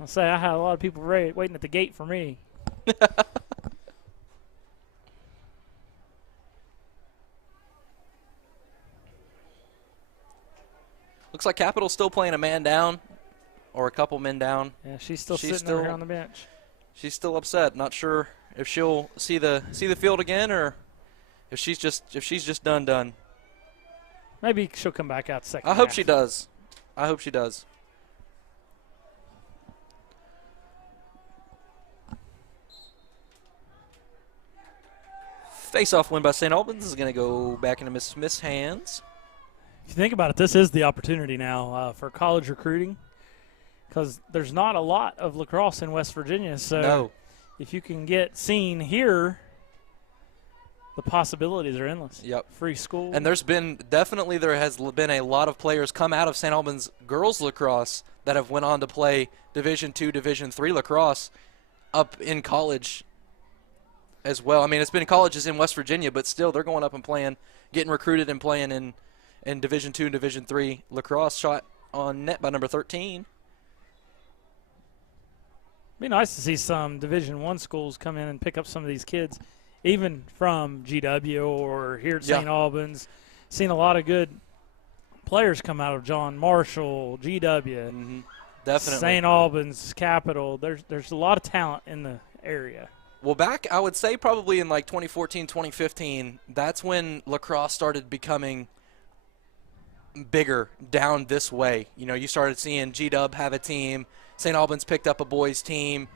I'll say I had a lot of people waiting at the gate for me. Looks like Captial's still playing a man down or a couple men down. Yeah, she's still sitting over here on the bench. She's still upset. Not sure if she'll see the field again or if she's just done. Maybe she'll come back out second. I hope half. she does. I hope she does. Face-off win by St. Albans is going to go back into Miss Smith's hands. If you think about it, this is the opportunity now for college recruiting because there's not a lot of lacrosse in West Virginia. So if you can get seen here, the possibilities are endless. Yep. Free school. And there has been a lot of players come out of St. Albans girls lacrosse that have went on to play Division II, Division III lacrosse up in college as well. I mean, it's been colleges in West Virginia, but still they're going up and playing, getting recruited and playing in Division II and Division III lacrosse. Shot on net by number 13. Be nice to see some Division I schools come in and pick up some of these kids, even from GW or here at St. Albans. Seen a lot of good players come out of John Marshall, GW, Definitely. St. Albans, Captial. There's a lot of talent in the area. Well, back, I would say probably in like 2014, 2015, that's when lacrosse started becoming bigger down this way. You know, you started seeing G-Dub have a team, St. Albans picked up a boys team,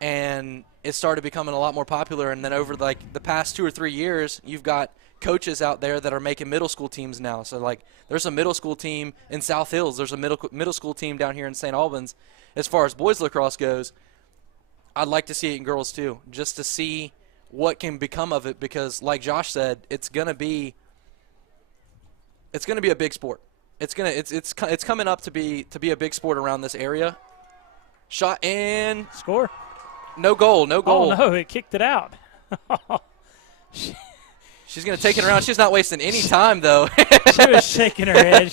and it started becoming a lot more popular. And then over like the past 2 or 3 years, you've got coaches out there that are making middle school teams now. So like there's a middle school team in South Hills. There's a middle school team down here in St. Albans. As far as boys lacrosse goes, I'd like to see it in girls too, just to see what can become of it, because like Josh said, it's gonna be a big sport. It's coming up to be a big sport around this area. Shot and score. No goal. Oh no, it kicked it out. She's gonna take it around. She's not wasting any time though. She was shaking her head.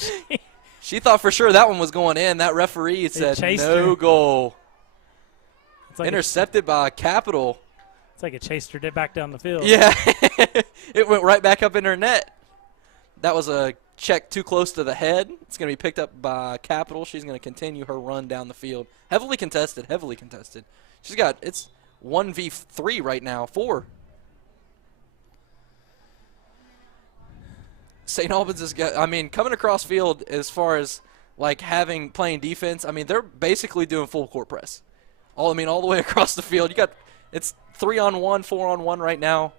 She thought for sure that one was going in. That referee said no goal. Like intercepted by Captial. It's like it chased her back down the field. Yeah. It went right back up in her net. That was a check too close to the head. It's going to be picked up by Captial. She's going to continue her run down the field. Heavily contested. She's got, it's 1v3 right now, 4. St. Albans has got, I mean, coming across field as far as like playing defense, I mean, they're basically doing full court press. All the way across the field. It's 3-on-1, 4-on-1 right now,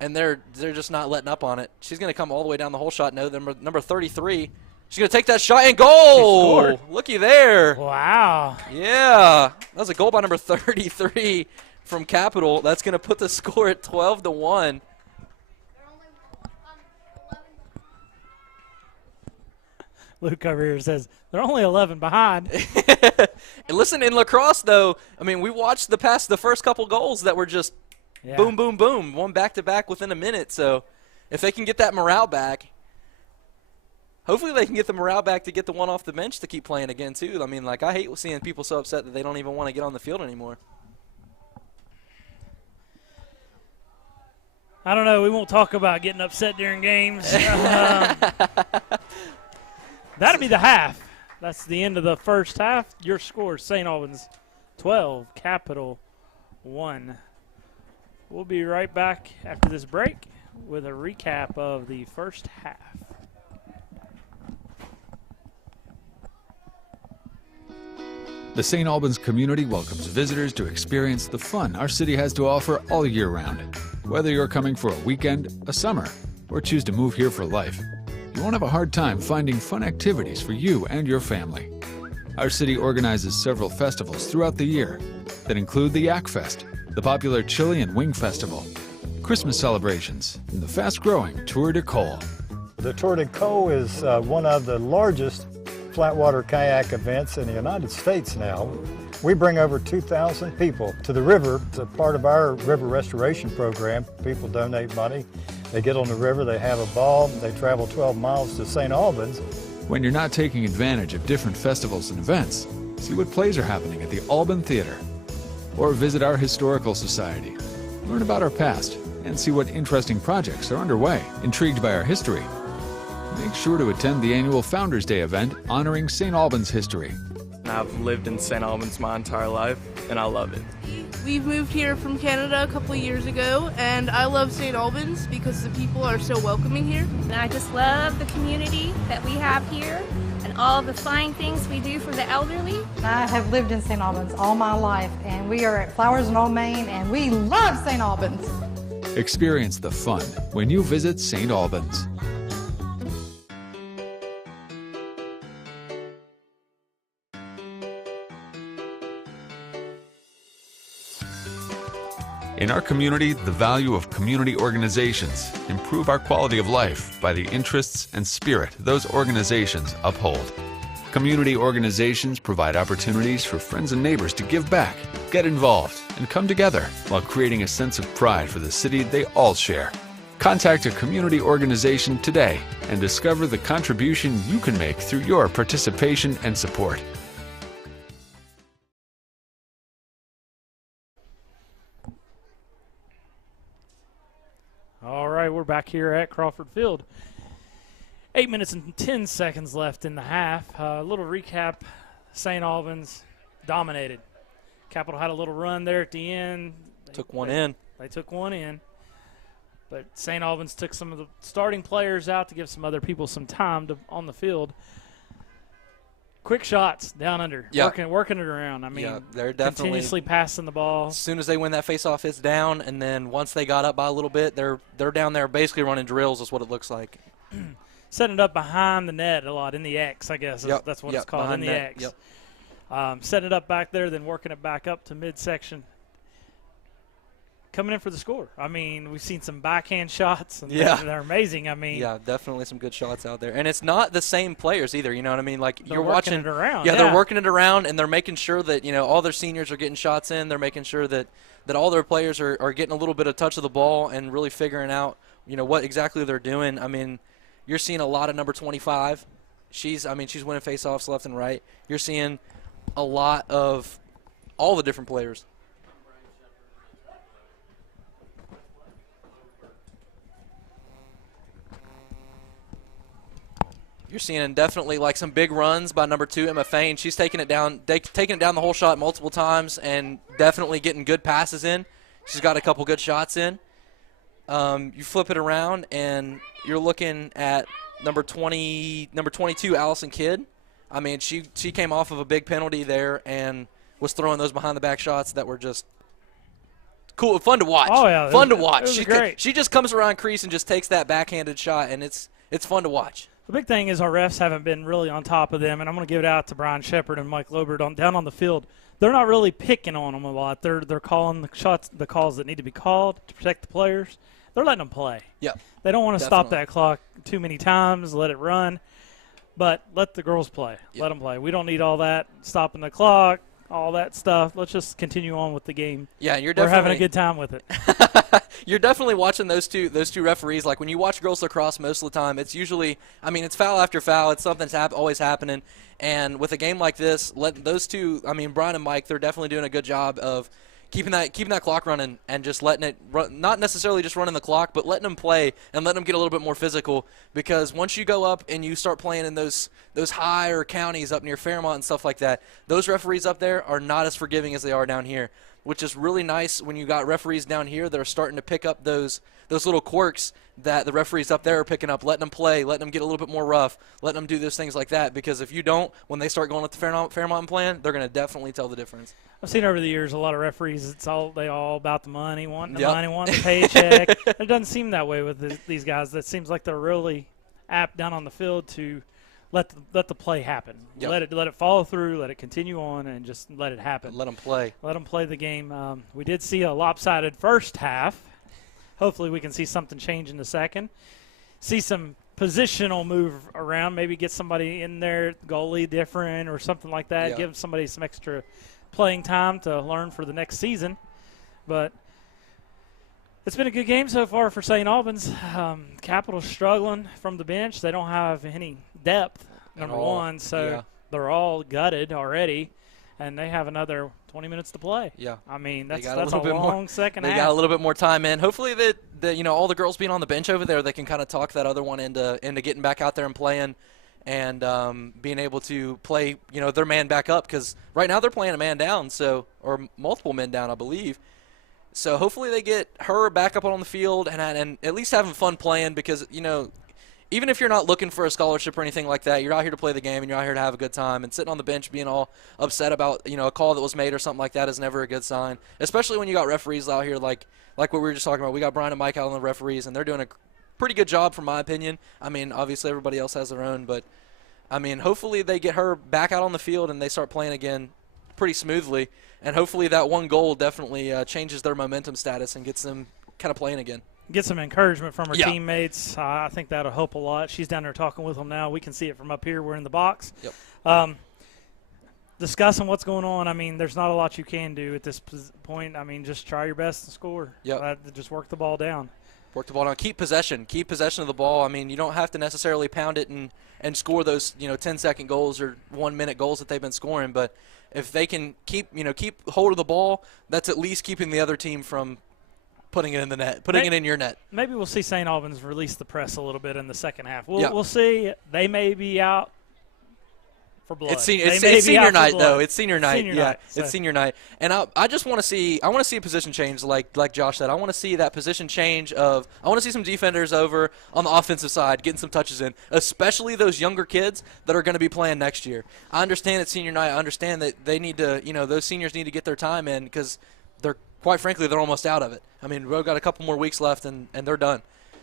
and they're just not letting up on it. She's going to come all the way down the whole shot. No, number 33. She's going to take that shot and goal. Looky there. Wow. Yeah, that was a goal by number 33 from Captial. That's going to put the score at 12-1. Luke over here says they're only 11 behind. And listen, in lacrosse, though, I mean, we watched the first couple goals that were just boom, boom, boom, one back-to-back within a minute. So if they can get that morale back, hopefully they can get the morale back to get the one off the bench to keep playing again, too. I mean, like, I hate seeing people so upset that they don't even want to get on the field anymore. I don't know. We won't talk about getting upset during games. That'll be the half. That's the end of the first half. Your score, St. Albans 12, Captial 1. We'll be right back after this break with a recap of the first half. The St. Albans community welcomes visitors to experience the fun our city has to offer all year round. Whether you're coming for a weekend, a summer, or choose to move here for life, you won't have a hard time finding fun activities for you and your family. Our city organizes several festivals throughout the year that include the Yak Fest, the popular Chili and Wing Festival, Christmas celebrations, and the fast-growing Tour de Cole. The Tour de Cole is one of the largest flatwater kayak events in the United States now. We bring over 2,000 people to the river. It's a part of our river restoration program. People donate money. They get on the river, they have a ball, they travel 12 miles to St. Albans. When you're not taking advantage of different festivals and events, see what plays are happening at the Alban Theater. Or visit our Historical Society. Learn about our past and see what interesting projects are underway. Intrigued by our history? Make sure to attend the annual Founders Day event honoring St. Albans history. I've lived in St. Albans my entire life, and I love it. We've moved here from Canada a couple of years ago, and I love St. Albans because the people are so welcoming here. And I just love the community that we have here and all the fine things we do for the elderly. I have lived in St. Albans all my life, and we are at Flowers and Old Main, and we love St. Albans. Experience the fun when you visit St. Albans. In our community, the value of community organizations improve our quality of life by the interests and spirit those organizations uphold. Community organizations provide opportunities for friends and neighbors to give back, get involved, and come together while creating a sense of pride for the city they all share. Contact a community organization today and discover the contribution you can make through your participation and support. All right, we're back here at Crawford Field. 8 minutes and 10 seconds left in the half. A little recap. St. Albans dominated. Capitol had a little run there at the end. They took one in. But St. Albans took some of the starting players out to give some other people some time on the field. Quick shots down under, working it around. I mean, they're definitely continuously passing the ball. As soon as they win that face-off, it's down, and then once they got up by a little bit, they're down there basically running drills is what it looks like. Setting it up behind the net a lot, in the X, I guess. That's what it's called, in the X. Setting it up back there, then working it back up to midsection. Coming in for the score. I mean, we've seen some backhand shots, and they're amazing. I mean, definitely some good shots out there. And it's not the same players either, you know what I mean? Like, you're watching it around. They're working it around, and they're making sure that, you know, all their seniors are getting shots in. They're making sure that all their players are getting a little bit of touch of the ball and really figuring out, you know, what exactly they're doing. I mean, you're seeing a lot of number 25. She's winning face-offs left and right. You're seeing a lot of all the different players. You're seeing definitely like some big runs by number 2, Emma Fain. She's taking it down the whole shot multiple times and definitely getting good passes in. She's got a couple good shots in. You flip it around and you're looking at number 22, Allison Kidd. I mean, she came off of a big penalty there and was throwing those behind the back shots that were just cool, fun to watch. Oh yeah, fun to watch. It was great. She just comes around crease and just takes that backhanded shot, and it's fun to watch. The big thing is our refs haven't been really on top of them, and I'm going to give it out to Brian Shepard and Mike Lobert down on the field. They're not really picking on them a lot. They're calling the calls that need to be called to protect the players. They're letting them play. Yeah. They don't want to stop that clock too many times, let it run. But let the girls play. Yep. Let them play. We don't need all that stopping the clock, all that stuff. Let's just continue on with the game. Yeah, and We're having a good time with it. You're definitely watching those two referees. Like when you watch girls lacrosse most of the time, it's usually, I mean, it's foul after foul. It's something that's always happening. And with a game like this, let those two, I mean, Brian and Mike, they're definitely doing a good job of keeping that clock running and just letting it run, not necessarily just running the clock, but letting them play and letting them get a little bit more physical. Because once you go up and you start playing in those higher counties up near Fairmont and stuff like that, those referees up there are not as forgiving as they are down here, which is really nice when you got referees down here that are starting to pick up those little quirks that the referees up there are picking up, letting them play, letting them get a little bit more rough, letting them do those things like that. Because if you don't, when they start going with the Fairmont plan, they're going to definitely tell the difference. I've seen over the years a lot of referees. They all about the money, wanting the money, wanting the paycheck. It doesn't seem that way with these guys. It seems like they're really apt down on the field to let the play happen. Yep. Let it follow through. Let it continue on, and just let it happen. Let them play. Let them play the game. We did see a lopsided first half. Hopefully, we can see something change in the second. See some positional move around. Maybe get somebody in there, goalie different or something like that. Yeah. Give somebody some extra playing time to learn for the next season. But it's been a good game so far for St. Albans. Captial's struggling from the bench. They don't have any depth, number one, so they're all gutted already, and they have another 20 minutes to play. Yeah. I mean, that's a bit long more, second they half. got a little bit more time in. Hopefully that all the girls being on the bench over there, they can kind of talk that other one into getting back out there and playing and being able to play, their man back up, because right now they're playing a man down, or multiple men down, I believe. So hopefully they get her back up on the field and at least having fun playing, because, even if you're not looking for a scholarship or anything like that, you're out here to play the game and you're out here to have a good time. And sitting on the bench being all upset about, a call that was made or something like that is never a good sign, especially when you got referees out here like what we were just talking about. We got Brian and Mike out on the referees, and they're doing a pretty good job, from my opinion. I mean, obviously everybody else has their own, but, I mean, hopefully they get her back out on the field and they start playing again pretty smoothly. And hopefully that one goal definitely changes their momentum status and gets them kind of playing again. Get some encouragement from her teammates. I think that'll help a lot. She's down there talking with them now. We can see it from up here. We're in the box. Yep. Discussing what's going on. I mean, there's not a lot you can do at this point. I mean, just try your best to score. Yep. Just work the ball down. Work the ball down. Keep possession. Keep possession of the ball. I mean, you don't have to necessarily pound it and score those 10-second goals or 1-minute goals that they've been scoring. But if they can keep hold of the ball, that's at least keeping the other team from putting it in the net, putting it in your net. Maybe we'll see St. Albans release the press a little bit in the second half. We'll see. They may be out for blood. It's senior night, though. It's senior night. It's senior night. And I just want to see. I want to see a position change, like Josh said. I want to see that position change of. I want to see some defenders over on the offensive side getting some touches in, especially those younger kids that are going to be playing next year. I understand it's senior night. I understand that they need to. Those seniors need to get their time in, because quite frankly, they're almost out of it. I mean, we've got a couple more weeks left, and they're done.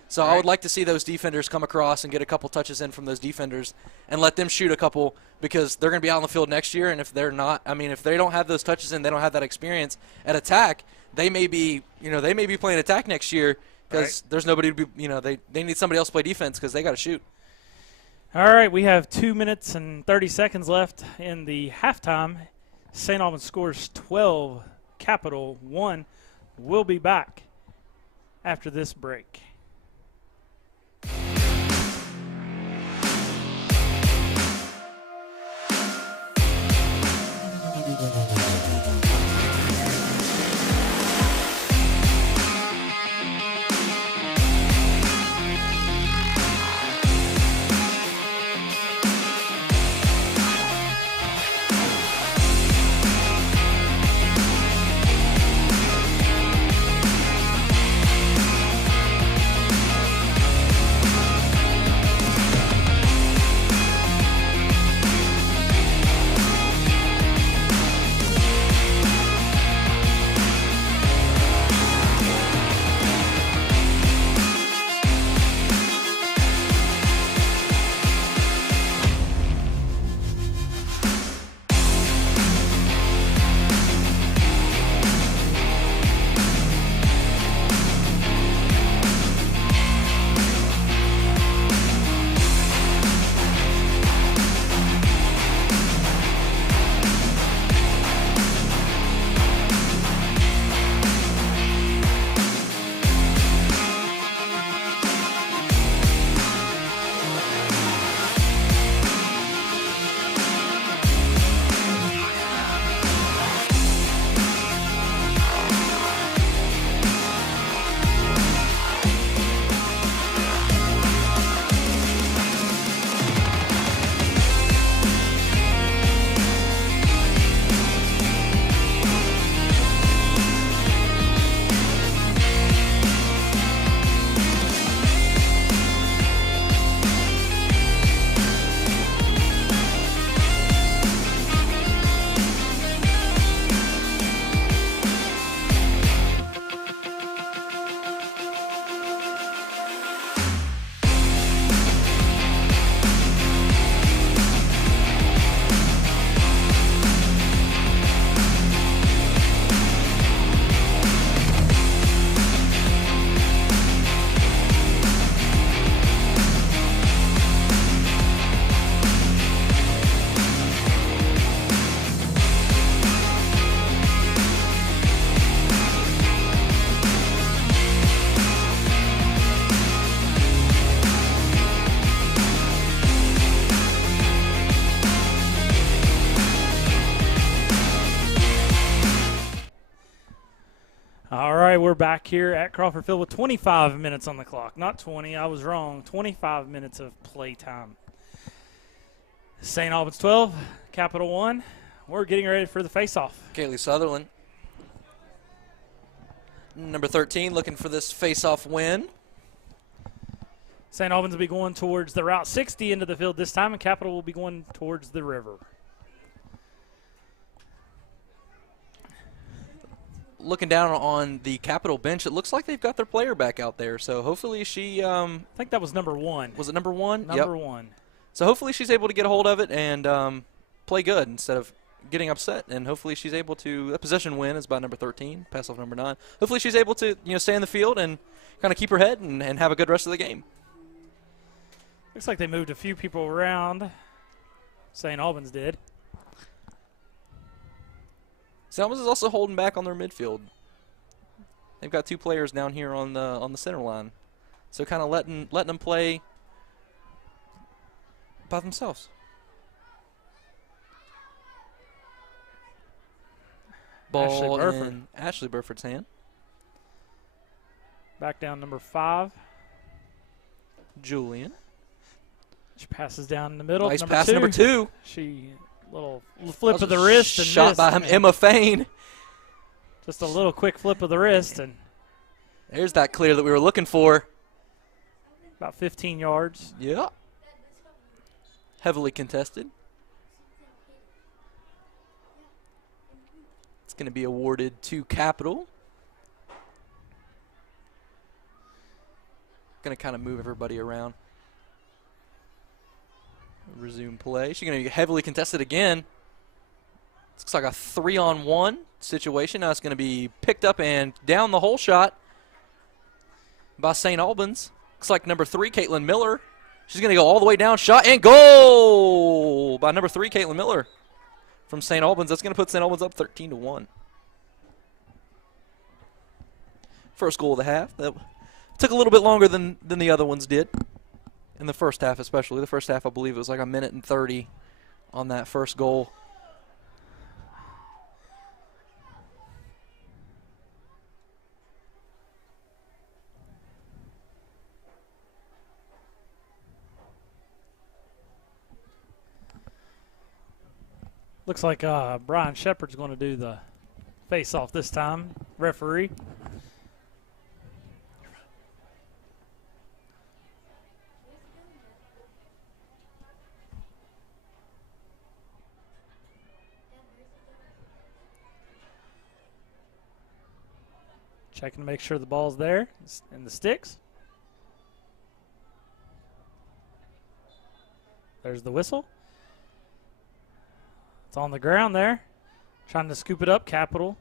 So I would like to see those defenders come across and get a couple touches in from those defenders and let them shoot a couple, because they're going to be out on the field next year. And if they're not, I mean, if they don't have those touches in, they don't have that experience at attack, they may be playing attack next year, because there's nobody to be, they need somebody else to play defense, because they got to shoot. All right, we have 2 minutes and 30 seconds left in the halftime. St. Albans scores 12. Captial 1. We'll be back after this break. we're back here at Crawford Field with 25 minutes on the clock. Not 20, I was wrong. 25 minutes of play time. St. Albans 12, Capitol 1. We're getting ready for the face-off. Kaylee Sutherland, number 13, looking for this face-off win. St. Albans will be going towards the Route 60 into the field this time, and Capitol will be going towards the river. Looking down on the Capitol bench, it looks like they've got their player back out there. So hopefully she I think that was number 1. Was it number 1? Number 1. So hopefully she's able to get a hold of it and play good instead of getting upset. And hopefully she's able to, a possession win is by number 13, pass off number 9. Hopefully she's able to, stay in the field and kind of keep her head and have a good rest of the game. Looks like they moved a few people around. St. Albans did. St. Albans is also holding back on their midfield. They've got 2 players down here on the center line, so kind of letting them play by themselves. Ball in Ashley Burford's hand. Back down number 5. Julian. She passes down in the middle. Nice pass, number 2. She little flip of the wrist and shot by him, Emma Fain. Just a little quick flip of the wrist, and there's that clear that we were looking for. About 15 yards. Yeah. Heavily contested. It's going to be awarded to Capitol. Going to kind of move everybody around. Resume play. She's going to be heavily contested again. Looks like a 3-on-1 situation. Now it's going to be picked up and down the hole shot by St. Albans. Looks like number 3, Caitlin Miller. She's going to go all the way down. Shot and goal by number 3, Caitlin Miller from St. Albans. That's going to put St. Albans up 13-1. First goal of the half. That took a little bit longer than the other ones did. In the first half especially. The first half, I believe it was like 1:30 on that first goal. Looks like Brian Shepard's going to do the face-off this time, referee. Checking to make sure the ball's there in the sticks. There's the whistle. It's on the ground there. Trying to scoop it up, Capitol.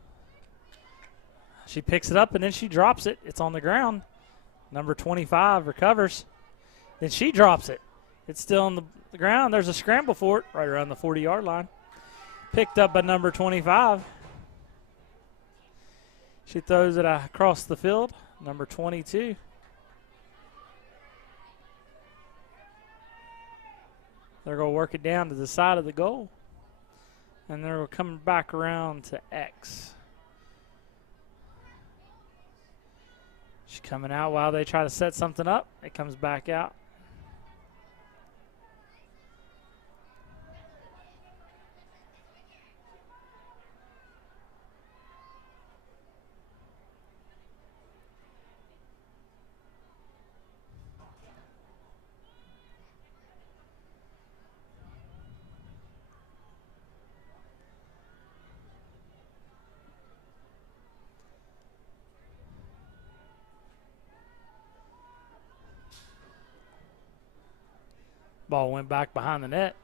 She picks it up and then she drops it. It's on the ground. Number 25 recovers. Then she drops it. It's still on the ground. There's a scramble for it right around the 40-yard line. Picked up by number 25. She throws it across the field, number 22. They're going to work it down to the side of the goal. And they're coming back around to X. She's coming out while they try to set something up. It comes back out. Ball went back behind the net.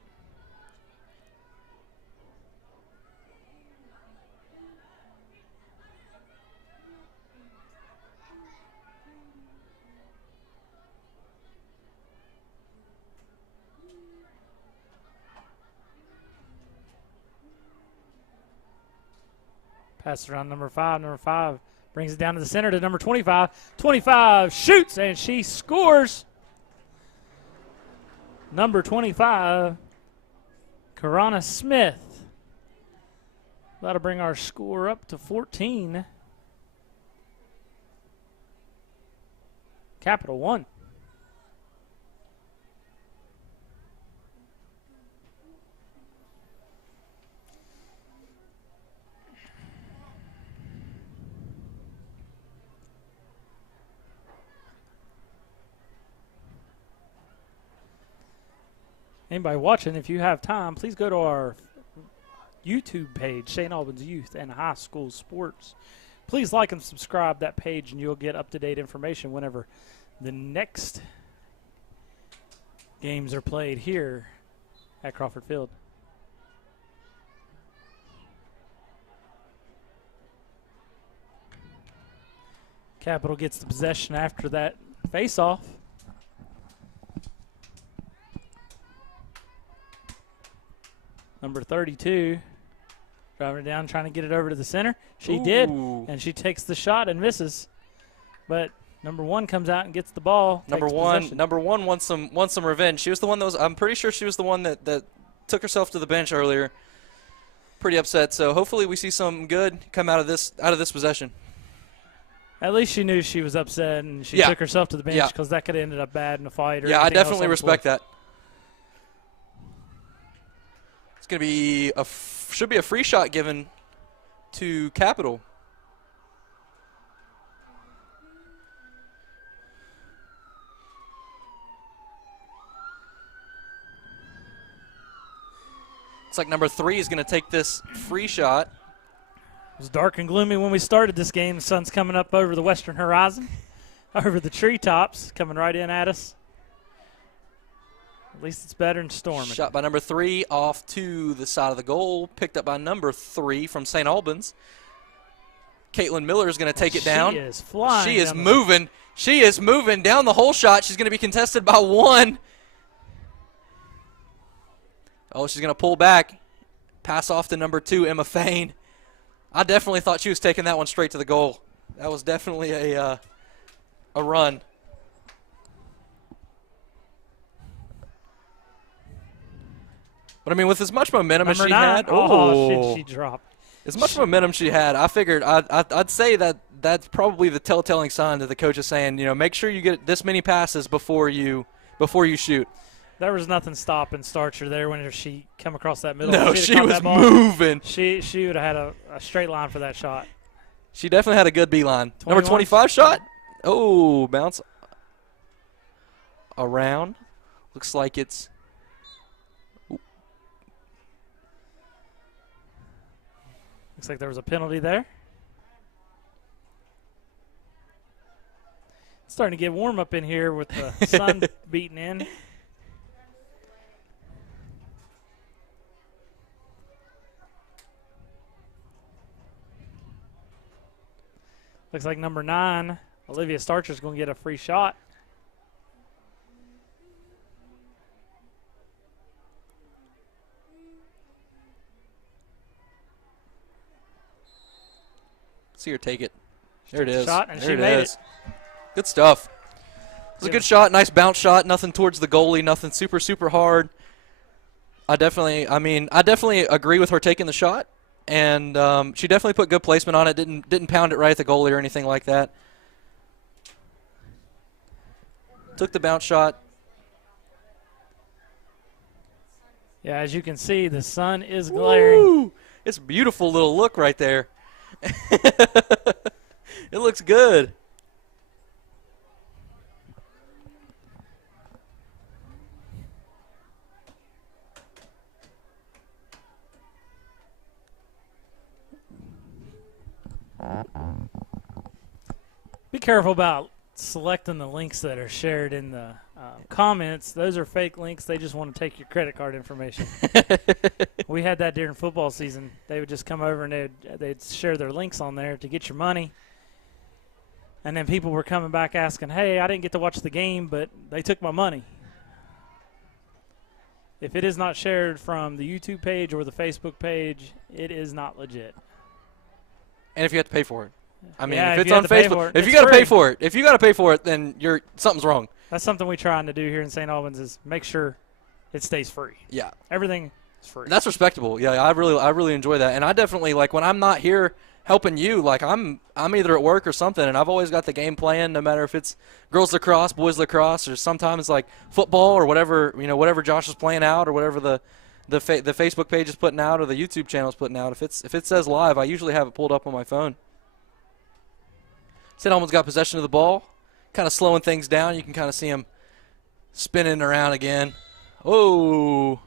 Pass around number 5. Number 5 brings it down to the center to number 25. 25 shoots and she scores. Number 25, Karana Smith. That'll bring our score up to 14. Capitol 1. Anybody watching, if you have time, please go to our YouTube page, St. Albans Youth and High School Sports. Please like and subscribe that page, and you'll get up-to-date information whenever the next games are played here at Crawford Field. Capitol gets the possession after that face-off. Number 32, driving it down, trying to get it over to the center. She did, and she takes the shot and misses. But number 1 comes out and gets the ball. Number one wants some revenge. She was the one that was. I'm pretty sure she was the one that took herself to the bench earlier. Pretty upset. So hopefully we see something good come out of this possession. At least she knew she was upset and she took herself to the bench, because that could have ended up bad in a fight. Or I definitely respect that. Going to be should be a free shot given to Capitol. Looks like number 3 is going to take this free shot. It was dark and gloomy when we started this game. The sun's coming up over the western horizon, over the treetops, coming right in at us. At least it's better than storming. Shot by number 3 off to the side of the goal. Picked up by number 3 from St. Albans. Caitlin Miller is going to take it down. She is flying. She is moving. She is moving down the whole shot. She's going to be contested by 1. Oh, she's going to pull back. Pass off to number 2, Emma Fain. I definitely thought she was taking that one straight to the goal. That was definitely a run. But, I mean, with as much momentum as she had. Oh, shit, she dropped. As much momentum she had, I figured I'd say that's probably the telltale sign that the coach is saying, make sure you get this many passes before you shoot. There was nothing stopping Starcher there when she come across that middle. No, she was moving. She would have had a straight line for that shot. She definitely had a good beeline. Number 25 shot. Oh, bounce around. Looks like it's. Looks like there was a penalty there. It's starting to get warm up in here with the sun beating in. Looks like number 9, Olivia Starcher, is going to get a free shot. See her take it. There it is. Shot, and there she it made is. Good stuff. It was a good shot, nice bounce shot, nothing towards the goalie, nothing super, super hard. I definitely agree with her taking the shot, and she definitely put good placement on it, didn't pound it right at the goalie or anything like that. Took the bounce shot. Yeah, as you can see, the sun is glaring. Woo! It's a beautiful little look right there. It looks good. Be careful about selecting the links that are shared in the comments. Those are fake links. They just want to take your credit card information. We had that during football season. They would just come over and they'd share their links on there to get your money. And then people were coming back asking, hey, I didn't get to watch the game, but they took my money. If it is not shared from the YouTube page or the Facebook page, it is not legit. And if you have to pay for it. I mean, Yeah, if if it's you on have to pay Facebook, for it, if you it's got to pay free. for it, then something's wrong. That's something we're trying to do here in St. Albans is make sure it stays free. Yeah. Everything is free. That's respectable. Yeah, I really enjoy that. And I definitely, like, when I'm not here helping you. Like I'm either at work or something, and I've always got the game plan, no matter if it's girls lacrosse, boys lacrosse, or sometimes like football or whatever, whatever Josh is playing out or whatever the Facebook page is putting out or the YouTube channel is putting out. If it says live, I usually have it pulled up on my phone. St. Albans got possession of the ball, kind of slowing things down. You can kind of see him spinning around again. Oh.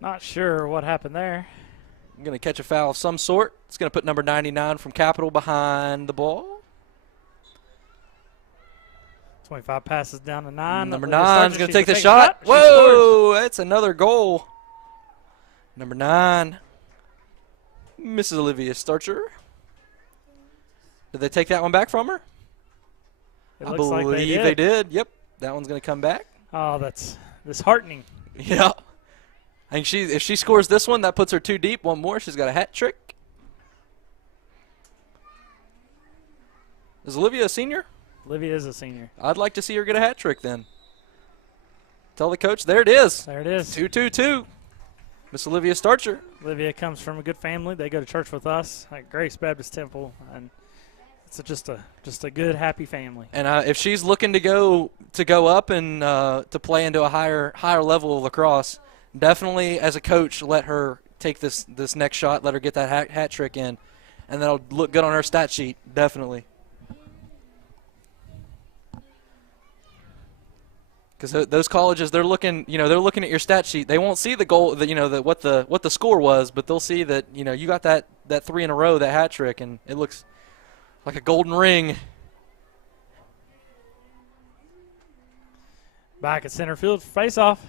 Not sure what happened there. I'm going to catch a foul of some sort. It's going to put number 99 from Captial behind the ball. 25 passes down to 9. Number 9 is going to take the shot. Whoa, that's another goal. Number 9, Mrs. Olivia Starcher. Did they take that one back from her? It I looks like believe they did. Yep, that one's going to come back. Oh, that's disheartening. Yeah. I think if she scores this one, that puts her 2 deep. One more, she's got a hat trick. Is Olivia a senior? Olivia is a senior. I'd like to see her get a hat trick then. Tell the coach, there it is. There it is. 2-2-2. Miss Olivia Starcher. Olivia comes from a good family. They go to church with us at Grace Baptist Temple, and it's just a good, happy family. And if she's looking to go up and to play into a higher level of lacrosse, definitely as a coach, let her take this next shot. Let her get that hat trick in, and that'll look good on her stat sheet. Definitely. Because those colleges, they're looking at your stat sheet. They won't see the goal, what the score was, but they'll see that you got that 3 in a row, that hat trick, and it looks like a golden ring. Back at center field, face off.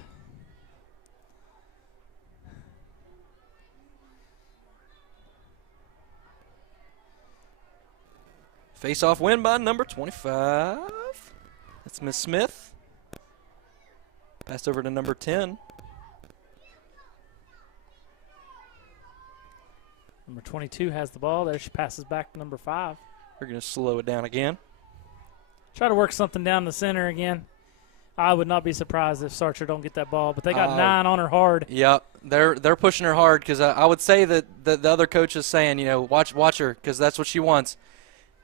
Face off win by number 25. That's Miss Smith. Passed over to number 10. Number 22 has the ball. There she passes back to number 5. We're going to slow it down again. Try to work something down the center again. I would not be surprised if Sarcher don't get that ball, but they got 9 on her hard. Yep, they're pushing her hard because I would say that the other coach is saying, watch her because that's what she wants.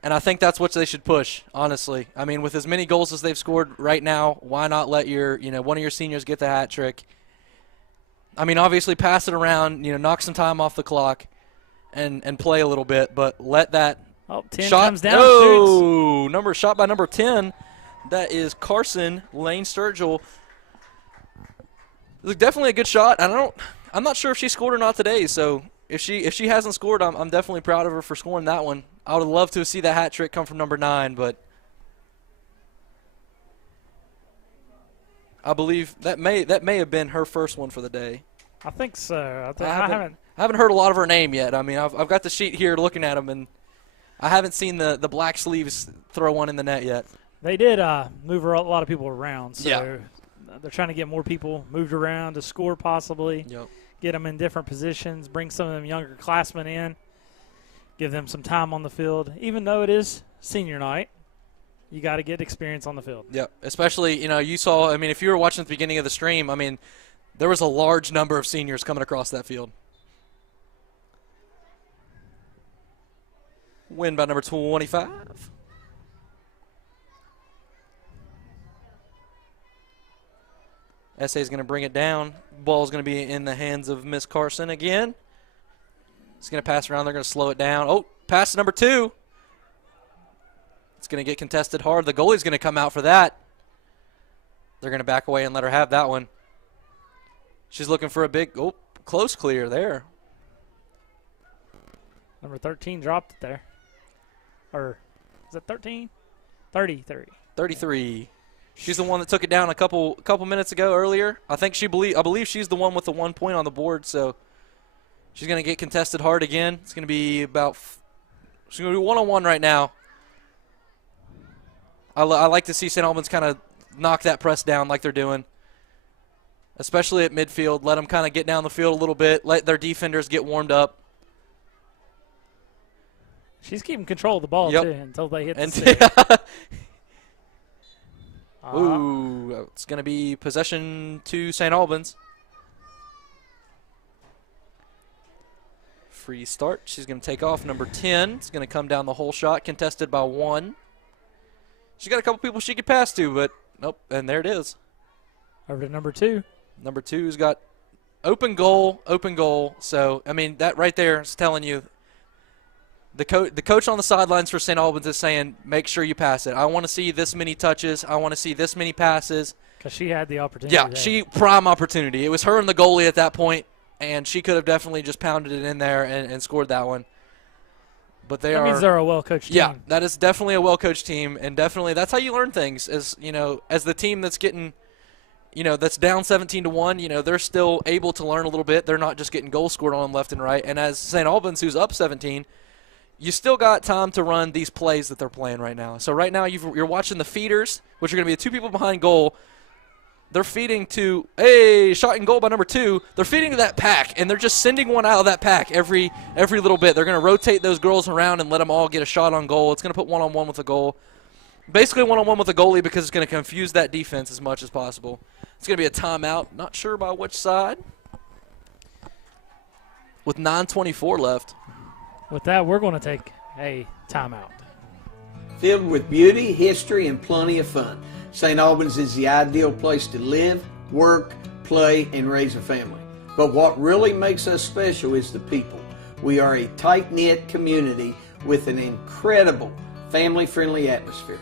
And I think that's what they should push, honestly. I mean, with as many goals as they've scored right now, why not let one of your seniors get the hat trick? I mean, obviously pass it around, knock some time off the clock and play a little bit, but let that 10 shot comes down, shoots. Shot by number 10. That is Carson Lane Sturgill. It was definitely a good shot. I'm not sure if she scored or not today, so if she hasn't scored, I'm definitely proud of her for scoring that one. I would love to see that hat trick come from number 9, but I believe that may have been her first one for the day. I think so. I haven't heard a lot of her name yet. I mean, I've got the sheet here looking at them, and I haven't seen the black sleeves throw one in the net yet. They did move a lot of people around, so yeah. They're trying to get more people moved around to score possibly. Yep. Get them in different positions, bring some of them younger classmen in, give them some time on the field. Even though it is senior night, you got to get experience on the field. Yep, especially, you saw, I mean, if you were watching at the beginning of the stream, I mean, there was a large number of seniors coming across that field. Win by number 25. SA is going to bring it down. Ball is going to be in the hands of Miss Carson again. It's going to pass around. They're going to slow it down. Oh, pass to number 2. It's going to get contested hard. The goalie's going to come out for that. They're going to back away and let her have that one. She's looking for a big, close clear there. Number 13 dropped it there. Or is it 13? 33. 33. She's the one that took it down a couple minutes ago earlier. I believe she's the one with the 1 point on the board, so she's going to get contested hard again. It's going to be she's going to be one-on-one right now. I like to see St. Albans kind of knock that press down like they're doing, especially at midfield. Let them kind of get down the field a little bit. Let their defenders get warmed up. She's keeping control of the ball, Yep. too, until they hit the stick. Ooh, it's going to be possession to St. Albans. free start. She's going to take off. Number 10 is going to come down the whole shot, contested by 1. She's got a couple people she could pass to, but nope, and there it is. Over to number 2. Number 2's got open goal, open goal. So, I mean, that right there is telling you the coach on the sidelines for St. Albans is saying, make sure you pass it. I want to see this many touches. I want to see this many passes. Because she had the opportunity. Yeah, prime opportunity. It was her and the goalie at that point, and she could have definitely just pounded it in there and scored that one. But that means they're a well-coached team. Yeah, that is definitely a well-coached team, and definitely that's how you learn things. As the team that's getting, that's down 17-1, they're still able to learn a little bit. They're not just getting goals scored on them left and right. And as St. Albans, who's up 17, you still got time to run these plays that they're playing right now. So right now you're watching the feeders, which are going to be the 2 people behind goal. They're feeding to shot and goal by number 2. They're feeding to that pack, and they're just sending one out of that pack every little bit. They're going to rotate those girls around and let them all get a shot on goal. It's going to put one-on-one with the goal. Basically one-on-one with the goalie because it's going to confuse that defense as much as possible. It's going to be a timeout. Not sure by which side. With 9:24 left. With that, we're going to take a timeout. Filled with beauty, history, and plenty of fun, St. Albans is the ideal place to live, work, play, and raise a family. But what really makes us special is the people. We are a tight-knit community with an incredible family-friendly atmosphere.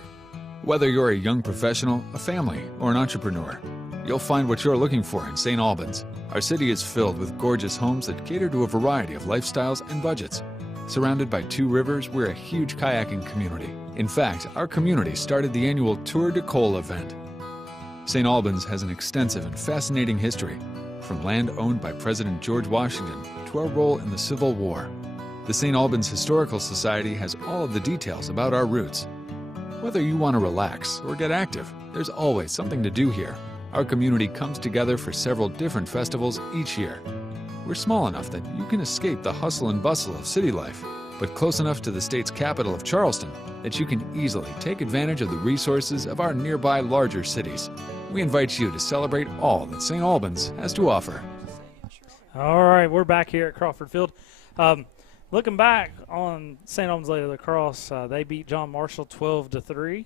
Whether you're a young professional, a family, or an entrepreneur, you'll find what you're looking for in St. Albans. Our city is filled with gorgeous homes that cater to a variety of lifestyles and budgets. Surrounded by 2 rivers, we're a huge kayaking community. In fact, our community started the annual Tour de Cole event. St. Albans has an extensive and fascinating history, from land owned by President George Washington to our role in the Civil War. The St. Albans Historical Society has all of the details about our roots. Whether you want to relax or get active, there's always something to do here. Our community comes together for several different festivals each year. We're small enough that you can escape the hustle and bustle of city life, but close enough to the state's capital of Charleston that you can easily take advantage of the resources of our nearby larger cities. We invite you to celebrate all that St. Albans has to offer. All right, we're back here at Crawford Field. Looking back on St. Albans Lady Lacrosse, they beat John Marshall 12-3.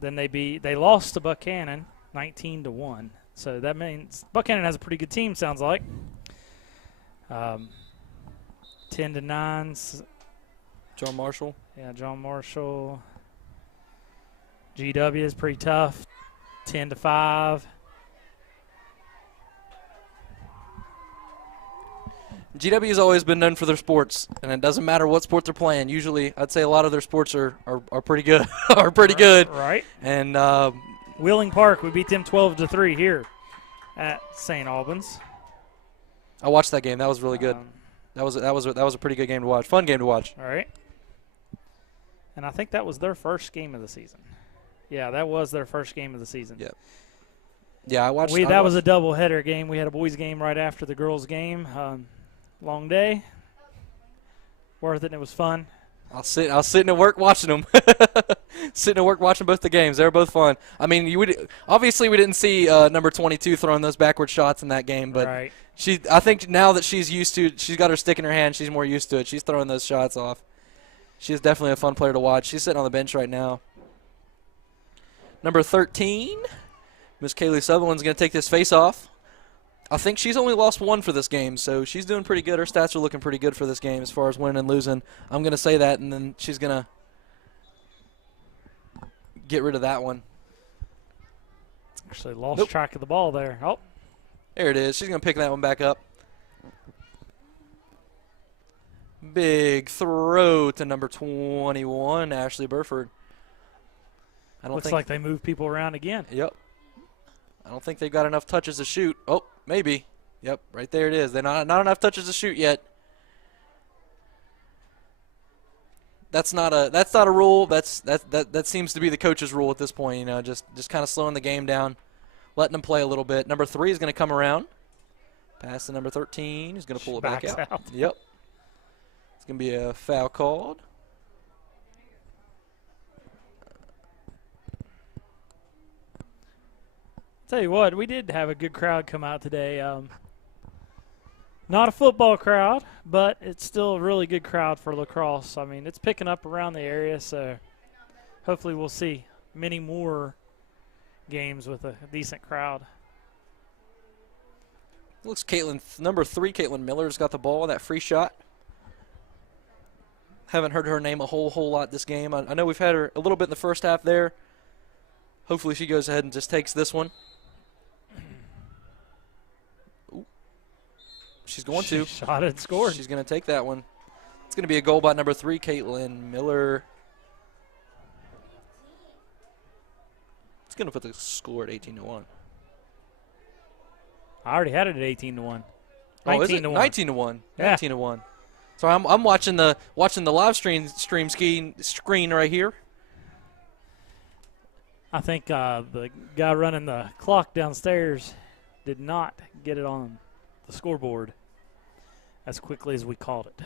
Then they lost to Buchanan 19-1. So that means Buchanan has a pretty good team, sounds like. 10-9. John Marshall. Yeah, John Marshall. GW is pretty tough. 10-5. GW has always been known for their sports, and it doesn't matter what sport they're playing. Usually, I'd say a lot of their sports are pretty good. are pretty good. Right. And Wheeling Park, we beat them 12-3 here at St. Albans. I watched that game. That was really good. That was a pretty good game to watch. Fun game to watch. All right. And I think that was their first game of the season. Yeah, that was their first game of the season. Yep. Yeah, I watched. That was a doubleheader game. We had a boys' game right after the girls' game. Long day. Worth it. And it was fun. I was sitting at work watching them. Sitting at work watching both the games. They were both fun. I mean, obviously we didn't see number 22 throwing those backward shots in that game, but right. I think now that she's got her stick in her hand, she's more used to it. She's throwing those shots off. She's definitely a fun player to watch. She's sitting on the bench right now. Number 13, Miss Kaylee Sutherland's going to take this face off. I think she's only lost 1 for this game, so she's doing pretty good. Her stats are looking pretty good for this game as far as winning and losing. I'm going to say that, and then she's going to get rid of that one. Actually lost track of the ball there. Oh. There it is. She's going to pick that one back up. Big throw to number 21, Ashley Burford. Looks like they move people around again. Yep. I don't think they've got enough touches to shoot. Oh, maybe. Yep, right there it is. They're not enough touches to shoot yet. That's not a rule. That seems to be the coach's rule at this point. Just kind of slowing the game down, letting them play a little bit. Number 3 is going to come around. Pass to number 13. He's going to pull it back out. Yep. It's going to be a foul called. Tell you what, we did have a good crowd come out today. Not a football crowd, but it's still a really good crowd for lacrosse. I mean, it's picking up around the area, so hopefully we'll see many more games with a decent crowd. Looks number 3, Caitlin Miller's got the ball, that free shot. Haven't heard her name a whole lot this game. I know we've had her a little bit in the first half there. Hopefully she goes ahead and just takes this one. Ooh. She's going to. Shot it, scored. She's going to take that one. It's going to be a goal by number 3, Caitlin Miller. It's going to put the score at 18-1. I already had it at 18-1. Oh, is it? 19-1. 19-1. Yeah. 19-1. So I'm watching the live stream screen right here. I think the guy running the clock downstairs did not get it on the scoreboard as quickly as we called it.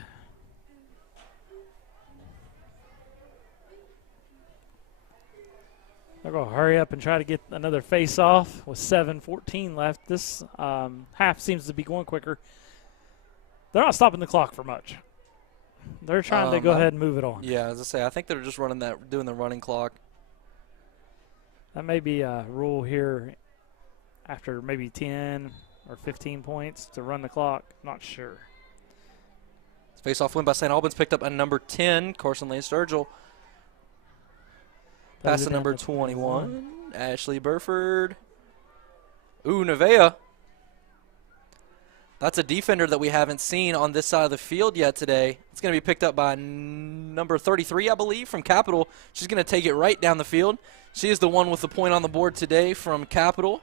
They're going to hurry up and try to get another face-off with 7:14 left. This half seems to be going quicker. They're not stopping the clock for much. They're trying to go ahead and move it on. Yeah, as I say, I think they're just doing the running clock. That may be a rule here after maybe 10 or 15 points to run the clock. Not sure. Face-off win by St. Albans, picked up at number 10, Carson Lane Sturgill. Pass to number 21, Ashley Burford. Ooh, Nevea. That's a defender that we haven't seen on this side of the field yet today. It's going to be picked up by number 33, I believe, from Captial. She's going to take it right down the field. She is the one with the point on the board today from Captial.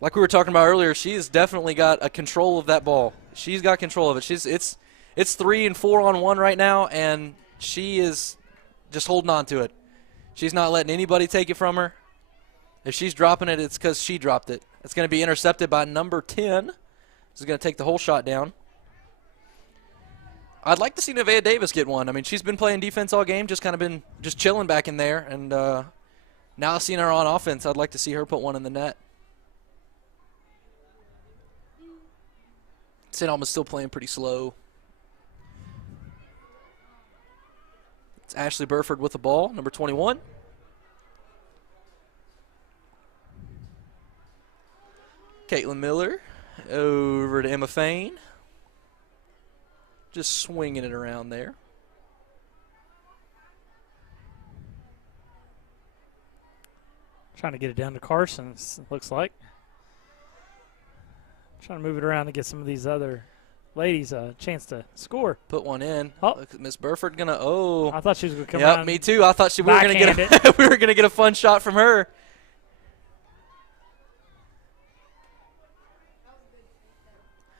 Like we were talking about earlier, she's definitely got a control of that ball. She's got control of it. It's 3 and 4 on 1 right now, and she is just holding on to it. She's not letting anybody take it from her. If she's dropping it, it's because she dropped it. It's going to be intercepted by number 10. This is going to take the whole shot down. I'd like to see Nevaeh Davis get one. I mean, she's been playing defense all game, just kind of been just chilling back in there. And now seeing her on offense, I'd like to see her put one in the net. St. Albans still playing pretty slow. It's Ashley Burford with the ball, number 21. Caitlin Miller over to Emma Fain. Just swinging it around there. Trying to get it down to Carson, it looks like. Trying to move it around to get some of these other ladies a chance to score. Put one in. Oh. Look at Miss Burford gonna. Oh, I thought she was gonna come around. Yep, me too. I thought we were gonna get we were gonna get a fun shot from her.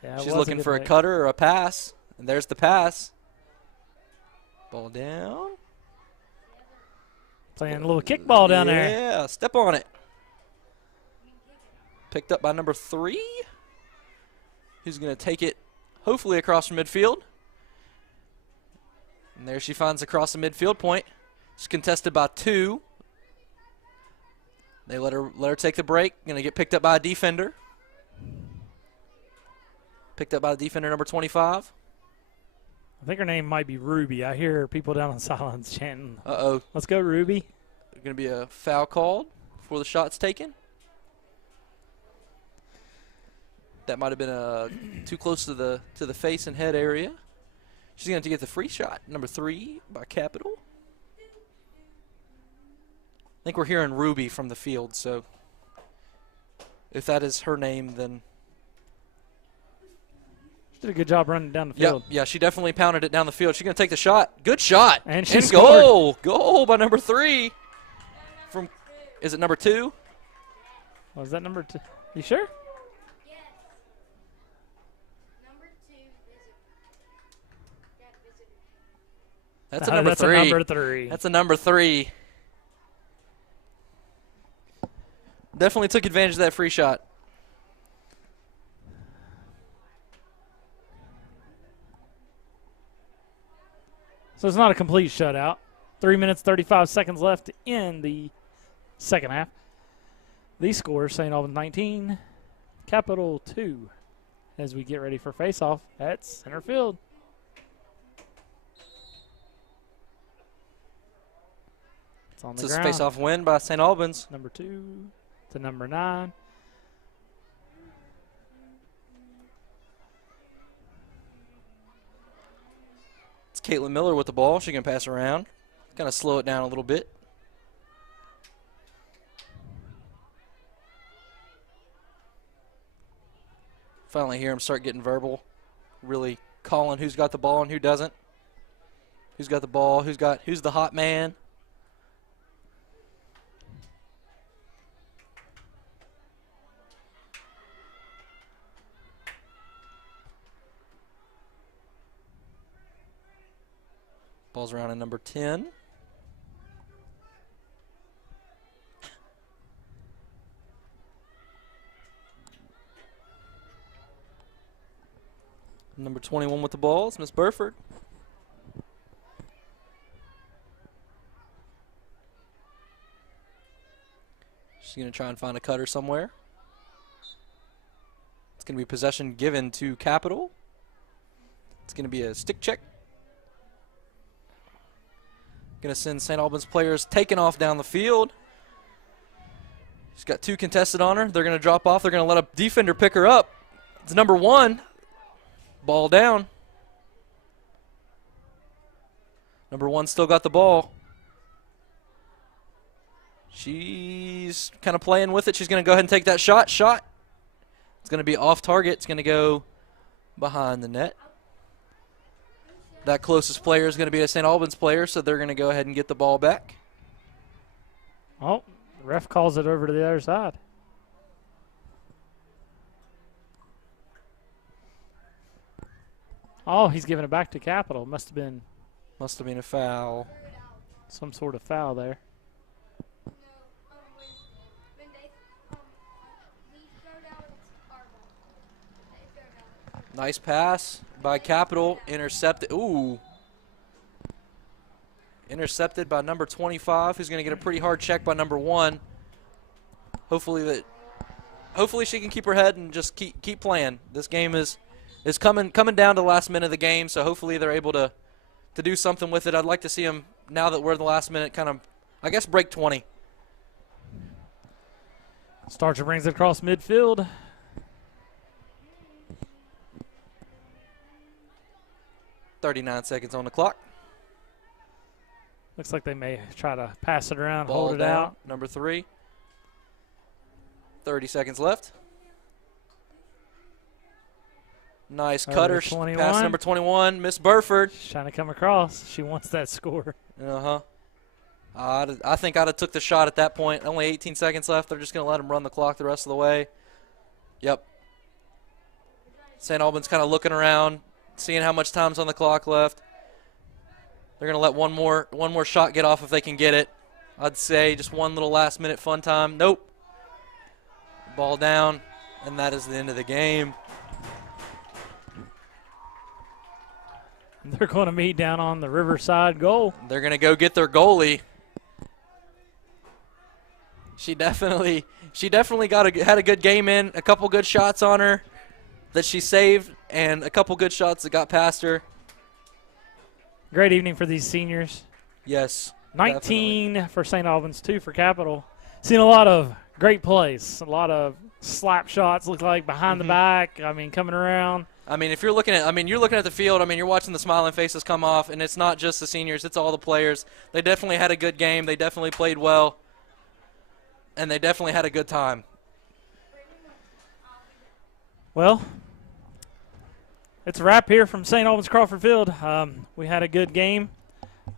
Yeah, she's looking for a cutter or a pass, and there's the pass. Ball down. Playing a little kickball down there. Yeah, step on it. Picked up by number 3. Who's going to take it, hopefully, across from midfield. And there she finds across the midfield point. She's contested by 2. They let her take the break. Going to get picked up by a defender. Picked up by the defender, number 25. I think her name might be Ruby. I hear people down on sidelines chanting. Uh-oh. Let's go, Ruby. There's going to be a foul called before the shot's taken. That might have been too close to the face and head area. She's going to get the free shot, number 3 by Captial. I think we're hearing Ruby from the field, so if that is her name, then she did a good job running down the field. Yep, yeah, she definitely pounded it down the field. She's going to take the shot. Good shot. And she scored. Goal by number 3. Is it number 2? Was that number 2? You sure? That's a number 3. That's a number 3. That's a number 3. Definitely took advantage of that free shot. So it's not a complete shutout. 3 minutes, 35 seconds left in the second half. These scores, St. Albans 19, Captial 2. as we get ready for face-off at center field. It's on the It's a ground. face-off win by St. Albans. Number 2 to number 9. It's Caitlin Miller with the ball. She can pass around. Kind of slow it down a little bit. Finally hear him start getting verbal, really calling who's got the ball and who doesn't. Who's got the ball, who's the hot man. Ball's around at number 10. Number 21 with the ball is Miss Burford. She's going to try and find a cutter somewhere. It's going to be possession given to Capitol. It's going to be a stick check. Going to send St. Albans players taking off down the field. She's got 2 contested on her. They're going to drop off. They're going to let a defender pick her up. It's number 1. Ball down. Number 1 still got the ball. She's kind of playing with it. She's going to go ahead and take that shot. It's going to be off target. It's going to go behind the net. That closest player is going to be a St. Albans player, so they're going to go ahead and get the ball back. Oh, the ref calls it over to the other side. Oh, he's giving it back to Capitol. Must have been a foul. Some sort of foul there. Nice pass by Capitol. Intercepted. Ooh. Intercepted by number 25, who's going to get a pretty hard check by number 1. Hopefully she can keep her head and just keep playing. This game is coming down to the last minute of the game, so hopefully they're able to do something with it. I'd like to see them, now that we're in the last minute, kind of, I guess, break 20. Starcher brings it across midfield. .39 seconds on the clock. Looks like they may try to pass it around, Ball hold it down, out. number 3. 30 seconds left. Nice cutter. Pass number 21, Miss Burford. She's trying to come across. She wants that score. Uh-huh. I think I'd have took the shot at that point. Only 18 seconds left. They're just going to let them run the clock the rest of the way. Yep. St. Albans kind of looking around, seeing how much time's on the clock left. They're going to let one more shot get off if they can get it. I'd say just one little last-minute fun time. Nope. Ball down, and that is the end of the game. They're going to meet down on the Riverside goal. They're going to go get their goalie. She definitely had a good game in, a couple good shots on her that she saved, and a couple good shots that got past her. Great evening for these seniors. Yes. 19 definitely. for St. Albans, 2 for Capitol. Seen a lot of great plays, a lot of slap shots, look like behind the back. I mean, coming around. I mean, you're looking at the field. I mean, you're watching the smiling faces come off, and it's not just the seniors; it's all the players. They definitely had a good game. They definitely played well, and they definitely had a good time. Well, it's a wrap here from St. Albans Crawford Field. We had a good game.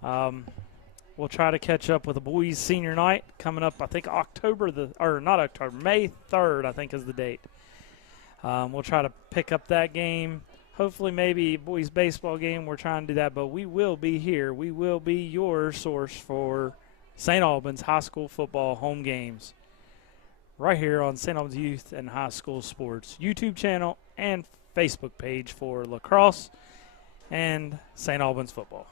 We'll try to catch up with the boys' senior night coming up. I think May 3rd. I think is the date. We'll try to pick up that game. Hopefully, maybe boys' baseball game. We're trying to do that, but we will be here. We will be your source for St. Albans high school football home games right here on St. Albans Youth and High School Sports YouTube channel and Facebook page for Lacrosse and St. Albans football.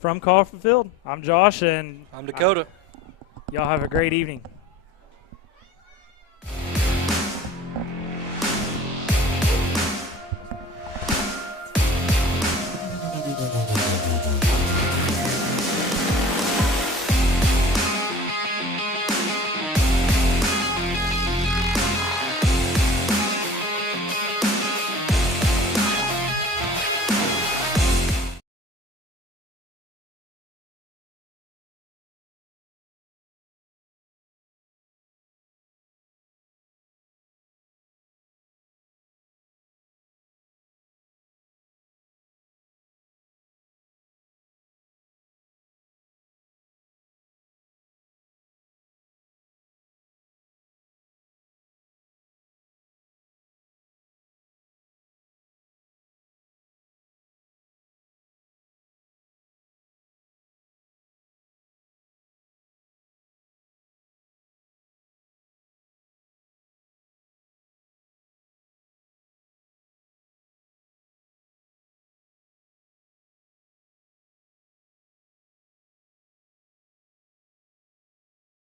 From Crawford Field, I'm Josh, and I'm Dakota. Y'all have a great evening.